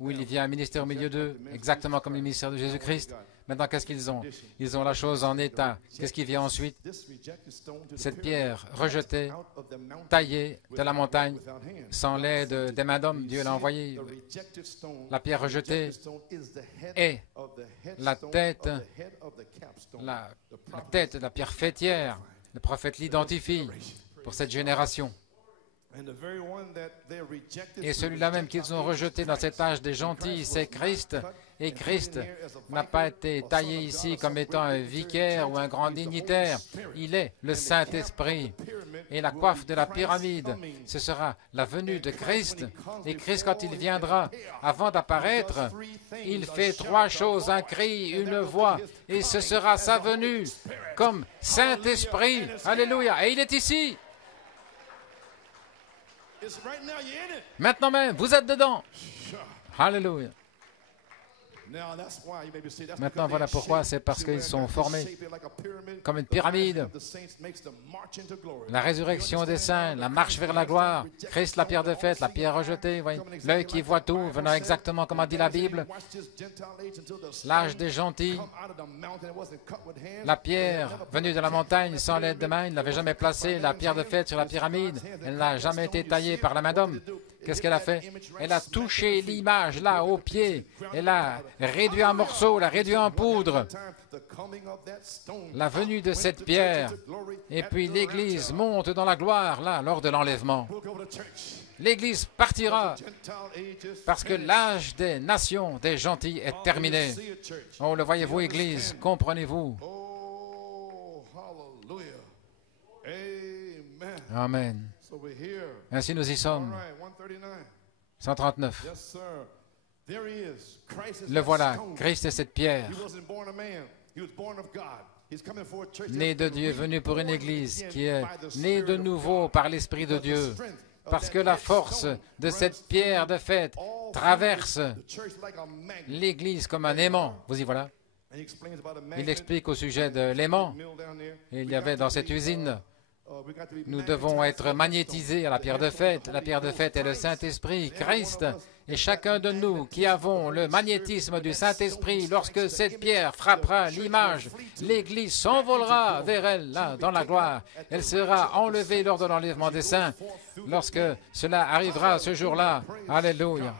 où il y a un ministère au milieu d'eux, exactement comme le ministère de Jésus-Christ. Maintenant, qu'est-ce qu'ils ont? Ils ont la chose en état. Qu'est-ce qui vient ensuite? Cette pierre rejetée, taillée de la montagne, sans l'aide des mains d'hommes, Dieu l'a envoyée. La pierre rejetée est la tête de la pierre fêtière. Le prophète l'identifie pour cette génération. Et celui-là même qu'ils ont rejeté dans cet âge des gentils, c'est Christ. Et Christ n'a pas été taillé ici comme étant un vicaire ou un grand dignitaire. Il est le Saint-Esprit. Et la coiffe de la pyramide, ce sera la venue de Christ. Et Christ, quand il viendra, avant d'apparaître, il fait 3 choses, un cri, une voix. Et ce sera sa venue comme Saint-Esprit. Alléluia. Et il est ici. Maintenant même, vous êtes dedans. Alléluia. Maintenant, voilà pourquoi, c'est parce qu'ils sont formés comme une pyramide. La résurrection des saints, la marche vers la gloire, Christ la pierre de fête, la pierre rejetée, l'œil qui voit tout, venant exactement comme a dit la Bible, l'âge des gentils, la pierre venue de la montagne sans l'aide de main, il n'avait jamais placé la pierre de fête sur la pyramide, elle n'a jamais été taillée par la main d'homme. Qu'est-ce qu'elle a fait? Elle a touché l'image là, au pied. Elle a réduit en morceaux, l'a réduit en poudre. La venue de cette pierre. Et puis l'Église monte dans la gloire là, lors de l'enlèvement. L'Église partira parce que l'âge des nations, des gentils, est terminé. Oh, le voyez-vous, Église, comprenez-vous? Amen. Ainsi nous y sommes. 139. Yes, sir. There he is. Christ is Le that voilà, stone. Christ est cette pierre. He wasn't born of man. He was born of God. He's coming for a church Né de that's Dieu, been venu pour une reborn église again qui est by the née de Spirit of nouveau God. par l'Esprit de Because the Dieu. strength of Parce that que la head force stone de runs cette pierre de fête all traverse through the church like a magnet. l'Église comme un aimant. Vous y voilà. And he explains about a Il magnet. explique au sujet de l'aimant. Mill down there. Et il We y avait got dans to cette be, usine, we got to be nous devons magnetized être to that magnétisés à la stone. pierre de fête. La pierre de fête est le Saint-Esprit, Christ. Et chacun de nous qui avons le magnétisme du Saint-Esprit, lorsque cette pierre frappera l'image, l'Église s'envolera vers elle, là, dans la gloire. Elle sera enlevée lors de l'enlèvement des saints. Lorsque cela arrivera ce jour-là, Alléluia.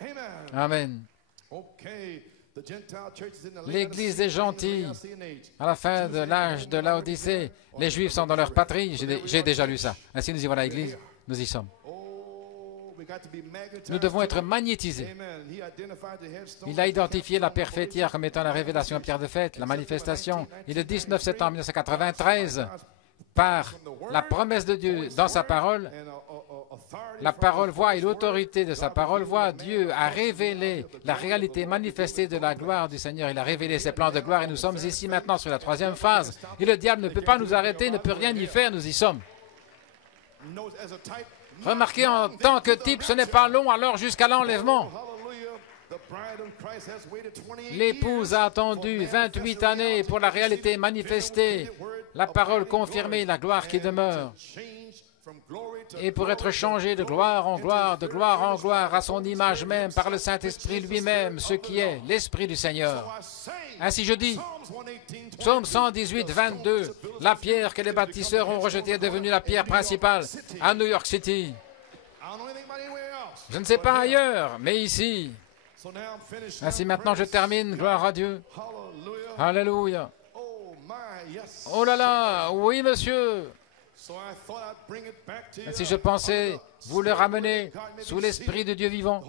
Amen. Amen. Okay. The Gentile church is in the L'Église des Laodicean gentils, age. à la fin de l'âge de l'Odyssée, les Juifs sont dans leur patrie. J'ai déjà lu ça. Ainsi nous y voilà, Église. Nous y sommes. Oh, we got to be magnetized. Nous devons être magnétisés. Amen. He identified the headstone. Il a identifié la pierre fêtière comme étant la révélation à pierre de fête, la manifestation. Et le 19 septembre 1993, par la promesse de Dieu dans sa parole, And authority la parole voix et l'autorité de sa parole voix, Dieu a révélé la réalité manifestée de la gloire du Seigneur. Il a révélé ses plans de gloire et nous sommes ici maintenant sur la troisième phase. Et le diable ne peut pas nous arrêter, ne peut rien y faire, nous y sommes. knows as a type. Remarquez, en tant que type, ce n'est pas long alors jusqu'à l'enlèvement. Hallelujah. The bride of Christ has waited 28 L'épouse a attendu 28 années pour la réalité manifestée, la parole confirmée, la gloire qui demeure. Et pour être changé de gloire en gloire, de gloire en gloire, à son image même, par le Saint-Esprit lui-même, ce qui est l'Esprit du Seigneur. Ainsi je dis, Psaume 118, 22, la pierre que les bâtisseurs ont rejetée est devenue la pierre principale à New York City. Je ne sais pas ailleurs, mais ici. Ainsi maintenant je termine, gloire à Dieu. Alléluia. Oh là là, oui monsieur. Ainsi je pensais vous le ramener sous l'Esprit de Dieu vivant.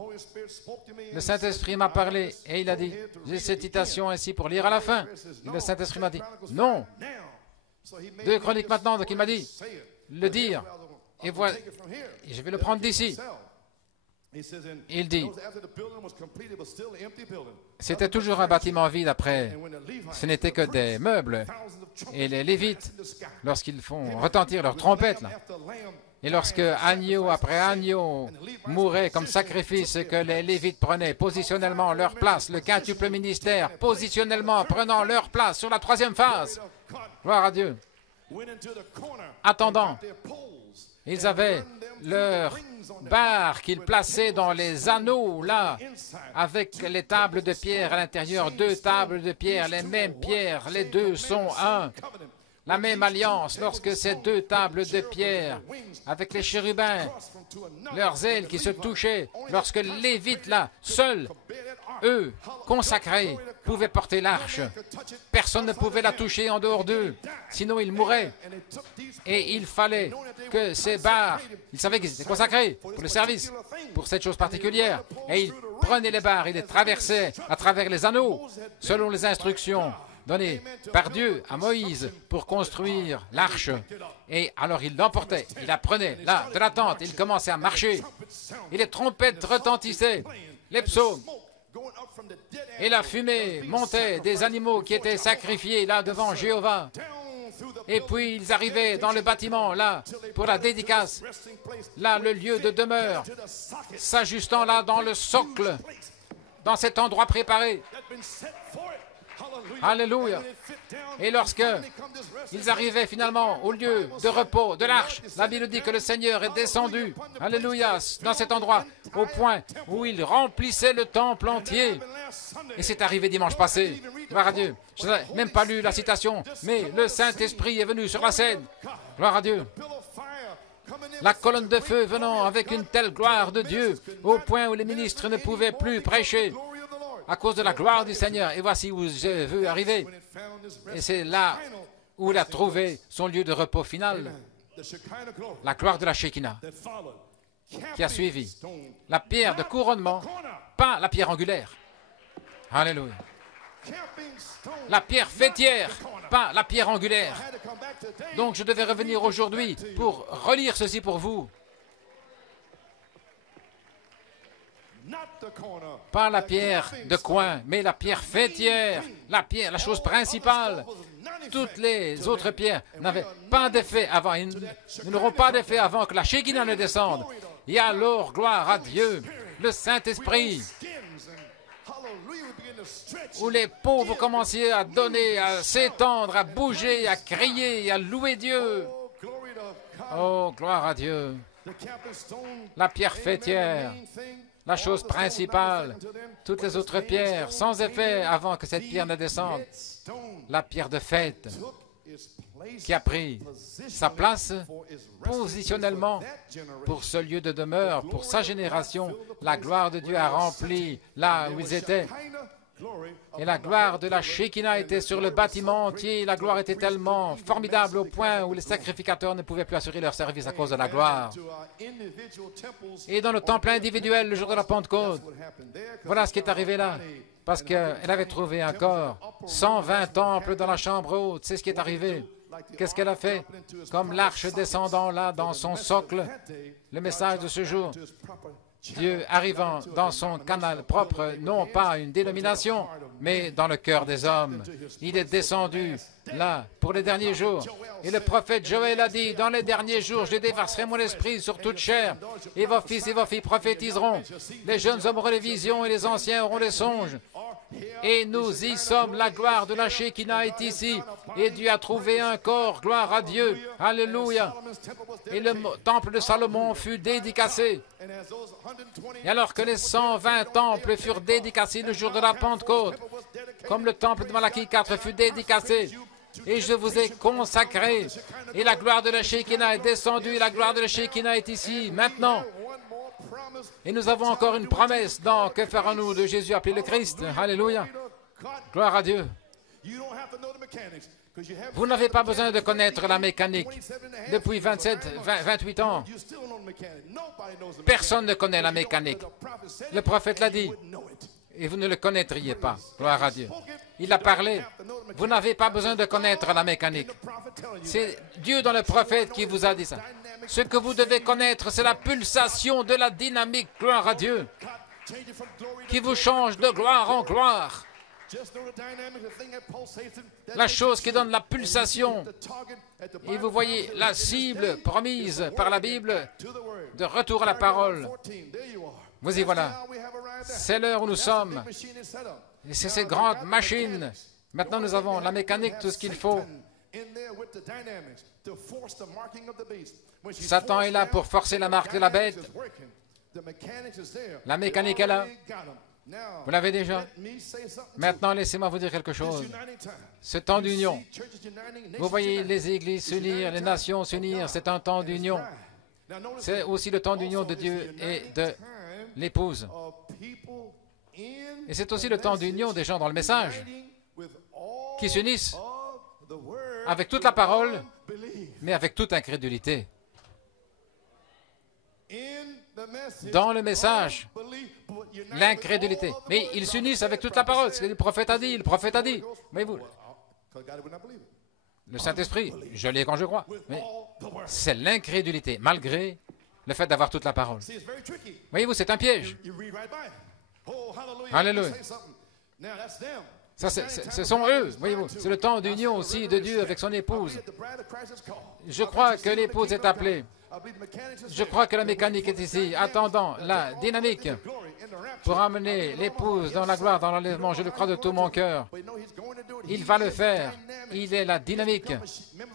Le Saint-Esprit m'a parlé et il a dit, j'ai cette citation ainsi pour lire à la fin. Et le Saint-Esprit m'a dit, non. 2 Chroniques maintenant, donc il m'a dit, le dire. Et voilà, et je vais le prendre d'ici. Il dit, c'était toujours un bâtiment vide après. Ce n'était que des meubles. Et les Lévites, lorsqu'ils font retentir leurs trompettes, là, et lorsque agneau après agneau mourait comme sacrifice, que les Lévites prenaient positionnellement leur place, le quintuple ministère, positionnellement prenant leur place sur la troisième phase. Gloire à Dieu. Attendant, ils avaient leur barre qu'ils plaçaient dans les anneaux, là, avec les tables de pierre à l'intérieur, 2 tables de pierre, les mêmes pierres, les deux sont un. La même alliance, lorsque ces 2 tables de pierre, avec les chérubins, leurs ailes qui se touchaient, lorsque les Lévites, là, seuls, eux, consacrés, pouvaient porter l'arche. Personne ne pouvait la toucher en dehors d'eux, sinon ils mouraient. Et il fallait que ces barres, ils savaient qu'ils étaient consacrés pour le service, pour cette chose particulière. Et ils prenaient les barres, ils les traversaient à travers les anneaux, selon les instructions données par Dieu à Moïse pour construire l'arche. Et alors il l'emportait, il la prenait là de la tente, il commençait à marcher. Et les trompettes retentissaient, les psaumes. Et la fumée montait des animaux qui étaient sacrifiés là devant Jéhovah. Et puis ils arrivaient dans le bâtiment là pour la dédicace, là le lieu de demeure, s'ajustant là dans le socle, dans cet endroit préparé. Alléluia. Et lorsque ils arrivaient finalement au lieu de repos de l'arche, la Bible dit que le Seigneur est descendu, alléluia, dans cet endroit, au point où il remplissait le temple entier. Et c'est arrivé dimanche passé. Gloire à Dieu. Je n'ai même pas lu la citation, mais le Saint-Esprit est venu sur la scène. Gloire à Dieu. La colonne de feu venant avec une telle gloire de Dieu, au point où les ministres ne pouvaient plus prêcher à cause de la gloire du Seigneur. Et voici où je veux arriver. Et c'est là où il a trouvé son lieu de repos final. La gloire de la Shekinah qui a suivi. La pierre de couronnement, pas la pierre angulaire. Alléluia. La pierre fêtière, pas la pierre angulaire. Donc je devais revenir aujourd'hui pour relire ceci pour vous. Pas la pierre de coin, mais la pierre faîtière, la chose principale. Toutes les autres pierres n'avaient pas d'effet avant, ils n'auront pas d'effet avant que la Shekinah ne descende. Et alors, gloire à Dieu, le Saint-Esprit, où les peaux vont commencer à donner, à s'étendre, à bouger, à crier, à louer Dieu. Oh, gloire à Dieu. La pierre faîtière, la chose principale, toutes les autres pierres, sans effet avant que cette pierre ne descende. La pierre de fête qui a pris sa place positionnellement pour ce lieu de demeure, pour sa génération. La gloire de Dieu a rempli là où ils étaient. Et la gloire de la Shekinah était sur le bâtiment entier. La gloire était tellement formidable au point où les sacrificateurs ne pouvaient plus assurer leur service à cause de la gloire. Et dans le temple individuel, le jour de la Pentecôte, voilà ce qui est arrivé là. Parce qu'elle avait trouvé un corps. 120 temples dans la chambre haute. C'est ce qui est arrivé. Qu'est-ce qu'elle a fait? Comme l'arche descendant là dans son socle, le message de ce jour. Dieu arrivant dans son canal propre, non pas une dénomination, mais dans le cœur des hommes. Il est descendu là pour les derniers jours. Et le prophète Joël a dit, dans les derniers jours, je déverserai mon esprit sur toute chair, et vos fils et vos filles prophétiseront. Les jeunes hommes auront les visions et les anciens auront les songes. Et nous y sommes, la gloire de la Shekinah est ici, et Dieu a trouvé un corps, gloire à Dieu, alléluia. Et le temple de Salomon fut dédicacé. Et alors que les 120 temples furent dédicacés le jour de la Pentecôte, comme le temple de Malachie 4 fut dédicacé, et je vous ai consacré, et la gloire de la Shekinah est descendue, et la gloire de la Shekinah est ici, maintenant. Et nous avons encore une promesse dans Que ferons-nous de Jésus appelé le Christ? Alléluia. Gloire à Dieu. Vous n'avez pas besoin de connaître la mécanique. Depuis 28 ans, personne ne connaît la mécanique. Le prophète l'a dit. Et vous ne le connaîtriez pas. Gloire à Dieu. Il a parlé. Vous n'avez pas besoin de connaître la mécanique. C'est Dieu dans le prophète qui vous a dit ça. Ce que vous devez connaître, c'est la pulsation de la dynamique, gloire à Dieu, qui vous change de gloire en gloire. La chose qui donne la pulsation. Et vous voyez la cible promise par la Bible de retour à la parole. Vous y voilà. C'est l'heure où nous sommes. Et c'est cette grande machine. Maintenant, nous avons la mécanique, tout ce qu'il faut. Satan est là pour forcer la marque de la bête. La mécanique est là. Vous l'avez déjà. Maintenant, laissez-moi vous dire quelque chose. Ce temps d'union. Vous voyez les églises s'unir, les nations s'unir. C'est un temps d'union. C'est aussi le temps d'union de Dieu et de l'épouse. Et c'est aussi le temps d'union des gens dans le message qui s'unissent avec toute la parole, mais avec toute incrédulité. Dans le message, l'incrédulité. Mais ils s'unissent avec toute la parole. Ce que le prophète a dit, le prophète a dit. Mais vous, le Saint-Esprit, je l'ai quand je crois. Mais c'est l'incrédulité, malgré le fait d'avoir toute la parole. Voyez-vous, c'est un piège. Alléluia. Ça, ce sont eux, voyez-vous. C'est le temps d'union aussi de Dieu avec son épouse. Je crois que l'épouse est appelée. Je crois que la mécanique est ici, attendant la dynamique pour amener l'épouse dans la gloire, dans l'enlèvement. Je le crois de tout mon cœur. Il va le faire. Il est la dynamique.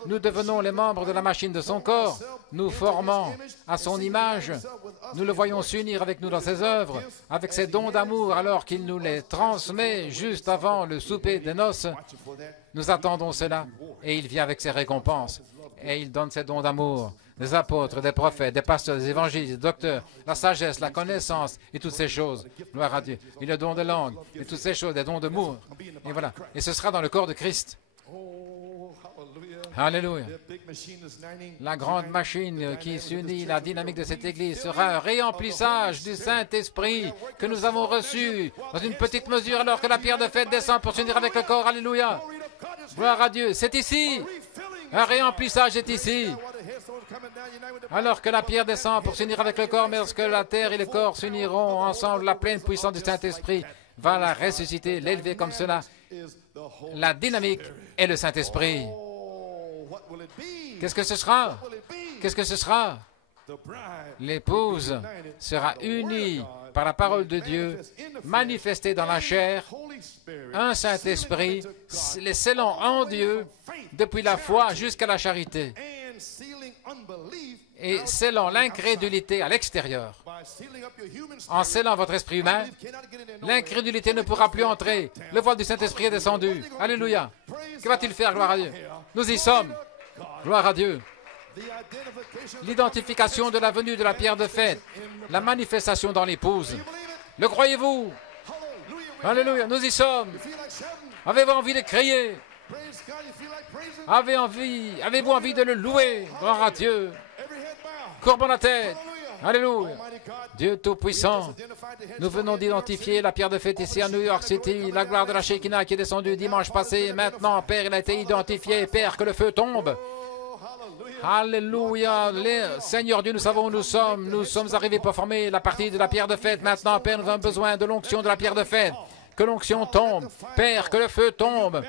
Nous devenons les membres de la machine de son corps. Nous formons à son image. Nous le voyons s'unir avec nous dans ses œuvres, avec ses dons d'amour, alors qu'il nous les transmet juste avant le souper des noces. Nous attendons cela. Et il vient avec ses récompenses. Et il donne ses dons d'amour. Des apôtres, des prophètes, des pasteurs, des évangiles, des docteurs, la sagesse, la connaissance et toutes ces choses. Gloire à Dieu. Et le don de langue et toutes ces choses, des dons d'amour. Et voilà. Et ce sera dans le corps de Christ. Alléluia. La grande machine qui s'unit, la dynamique de cette Église sera un réemplissage du Saint-Esprit que nous avons reçu dans une petite mesure alors que la pierre de fête descend pour s'unir avec le corps. Alléluia. Gloire à Dieu. C'est ici. Un réemplissage est ici. Alors que la pierre descend pour s'unir avec le corps, mais lorsque la terre et le corps s'uniront ensemble, la pleine puissance du Saint-Esprit va la ressusciter, l'élever comme cela. La dynamique est le Saint-Esprit. Qu'est-ce que ce sera? Qu'est-ce que ce sera? L'épouse sera unie par la parole de Dieu, manifestée dans la chair, un Saint-Esprit, les scellant en Dieu depuis la foi jusqu'à la charité, et scellant l'incrédulité à l'extérieur. En scellant votre esprit humain, l'incrédulité ne pourra plus entrer. Le voile du Saint-Esprit est descendu. Alléluia. Que va-t-il faire, gloire à Dieu? Nous y sommes. Gloire à Dieu. L'identification de la venue de la pierre de fête, la manifestation dans l'épouse. Le croyez-vous? Alléluia, nous y sommes. Avez-vous envie de crier? Avez-vous envie de le louer? Gloire à Dieu. Courbons la tête. Alléluia. Dieu Tout-Puissant, nous venons d'identifier la pierre de fête ici à New York City, la gloire de la Shekinah qui est descendue dimanche passé. Maintenant, Père, il a été identifié. Père, que le feu tombe. Alléluia. Seigneur Dieu, nous savons où nous sommes. Nous sommes arrivés pour former la partie de la pierre de fête. Maintenant, Père, nous avons besoin de l'onction de la pierre de fête. Que l'onction tombe. Père, que le feu tombe.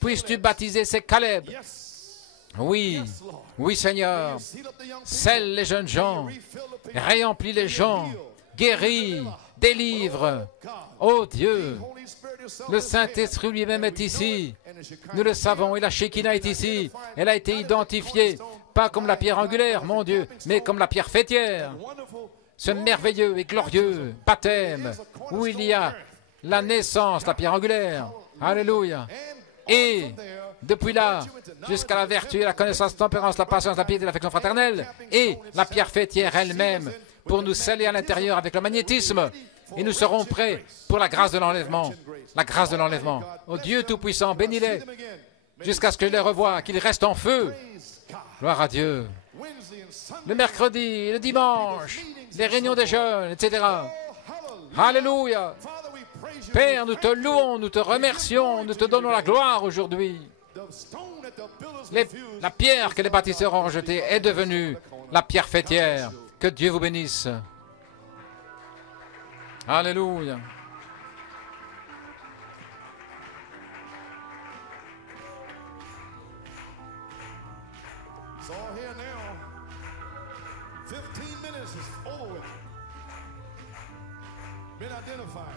Puisses-tu baptiser ces Caleb? Oui, oui, Seigneur. Scelle les jeunes gens. Réemplis les gens. Guéris. Délivre. Oh Dieu. Le Saint-Esprit lui-même est ici. Nous le savons. Et la Shekinah est ici. Elle a été identifiée. Pas comme la pierre angulaire, mon Dieu, mais comme la pierre fêtière. Ce merveilleux et glorieux baptême où il y a la naissance, la pierre angulaire. Alléluia. Et depuis là, jusqu'à la vertu, la connaissance, la tempérance, la patience, la piété, l'affection fraternelle, et la pierre fêtière elle-même, pour nous sceller à l'intérieur avec le magnétisme. Et nous serons prêts pour la grâce de l'enlèvement. La grâce de l'enlèvement. Oh Dieu Tout-Puissant, bénis-les, jusqu'à ce que je les revoie, qu'ils restent en feu. Gloire à Dieu. Le mercredi, le dimanche, les réunions des jeunes, etc. Alléluia. Père, nous te louons, nous te remercions, nous te donnons la gloire aujourd'hui. La pierre que les bâtisseurs ont rejetée est devenue la pierre fêtière. Que Dieu vous bénisse. Alléluia. It's all here now. 15 minutes is over with. Been identified.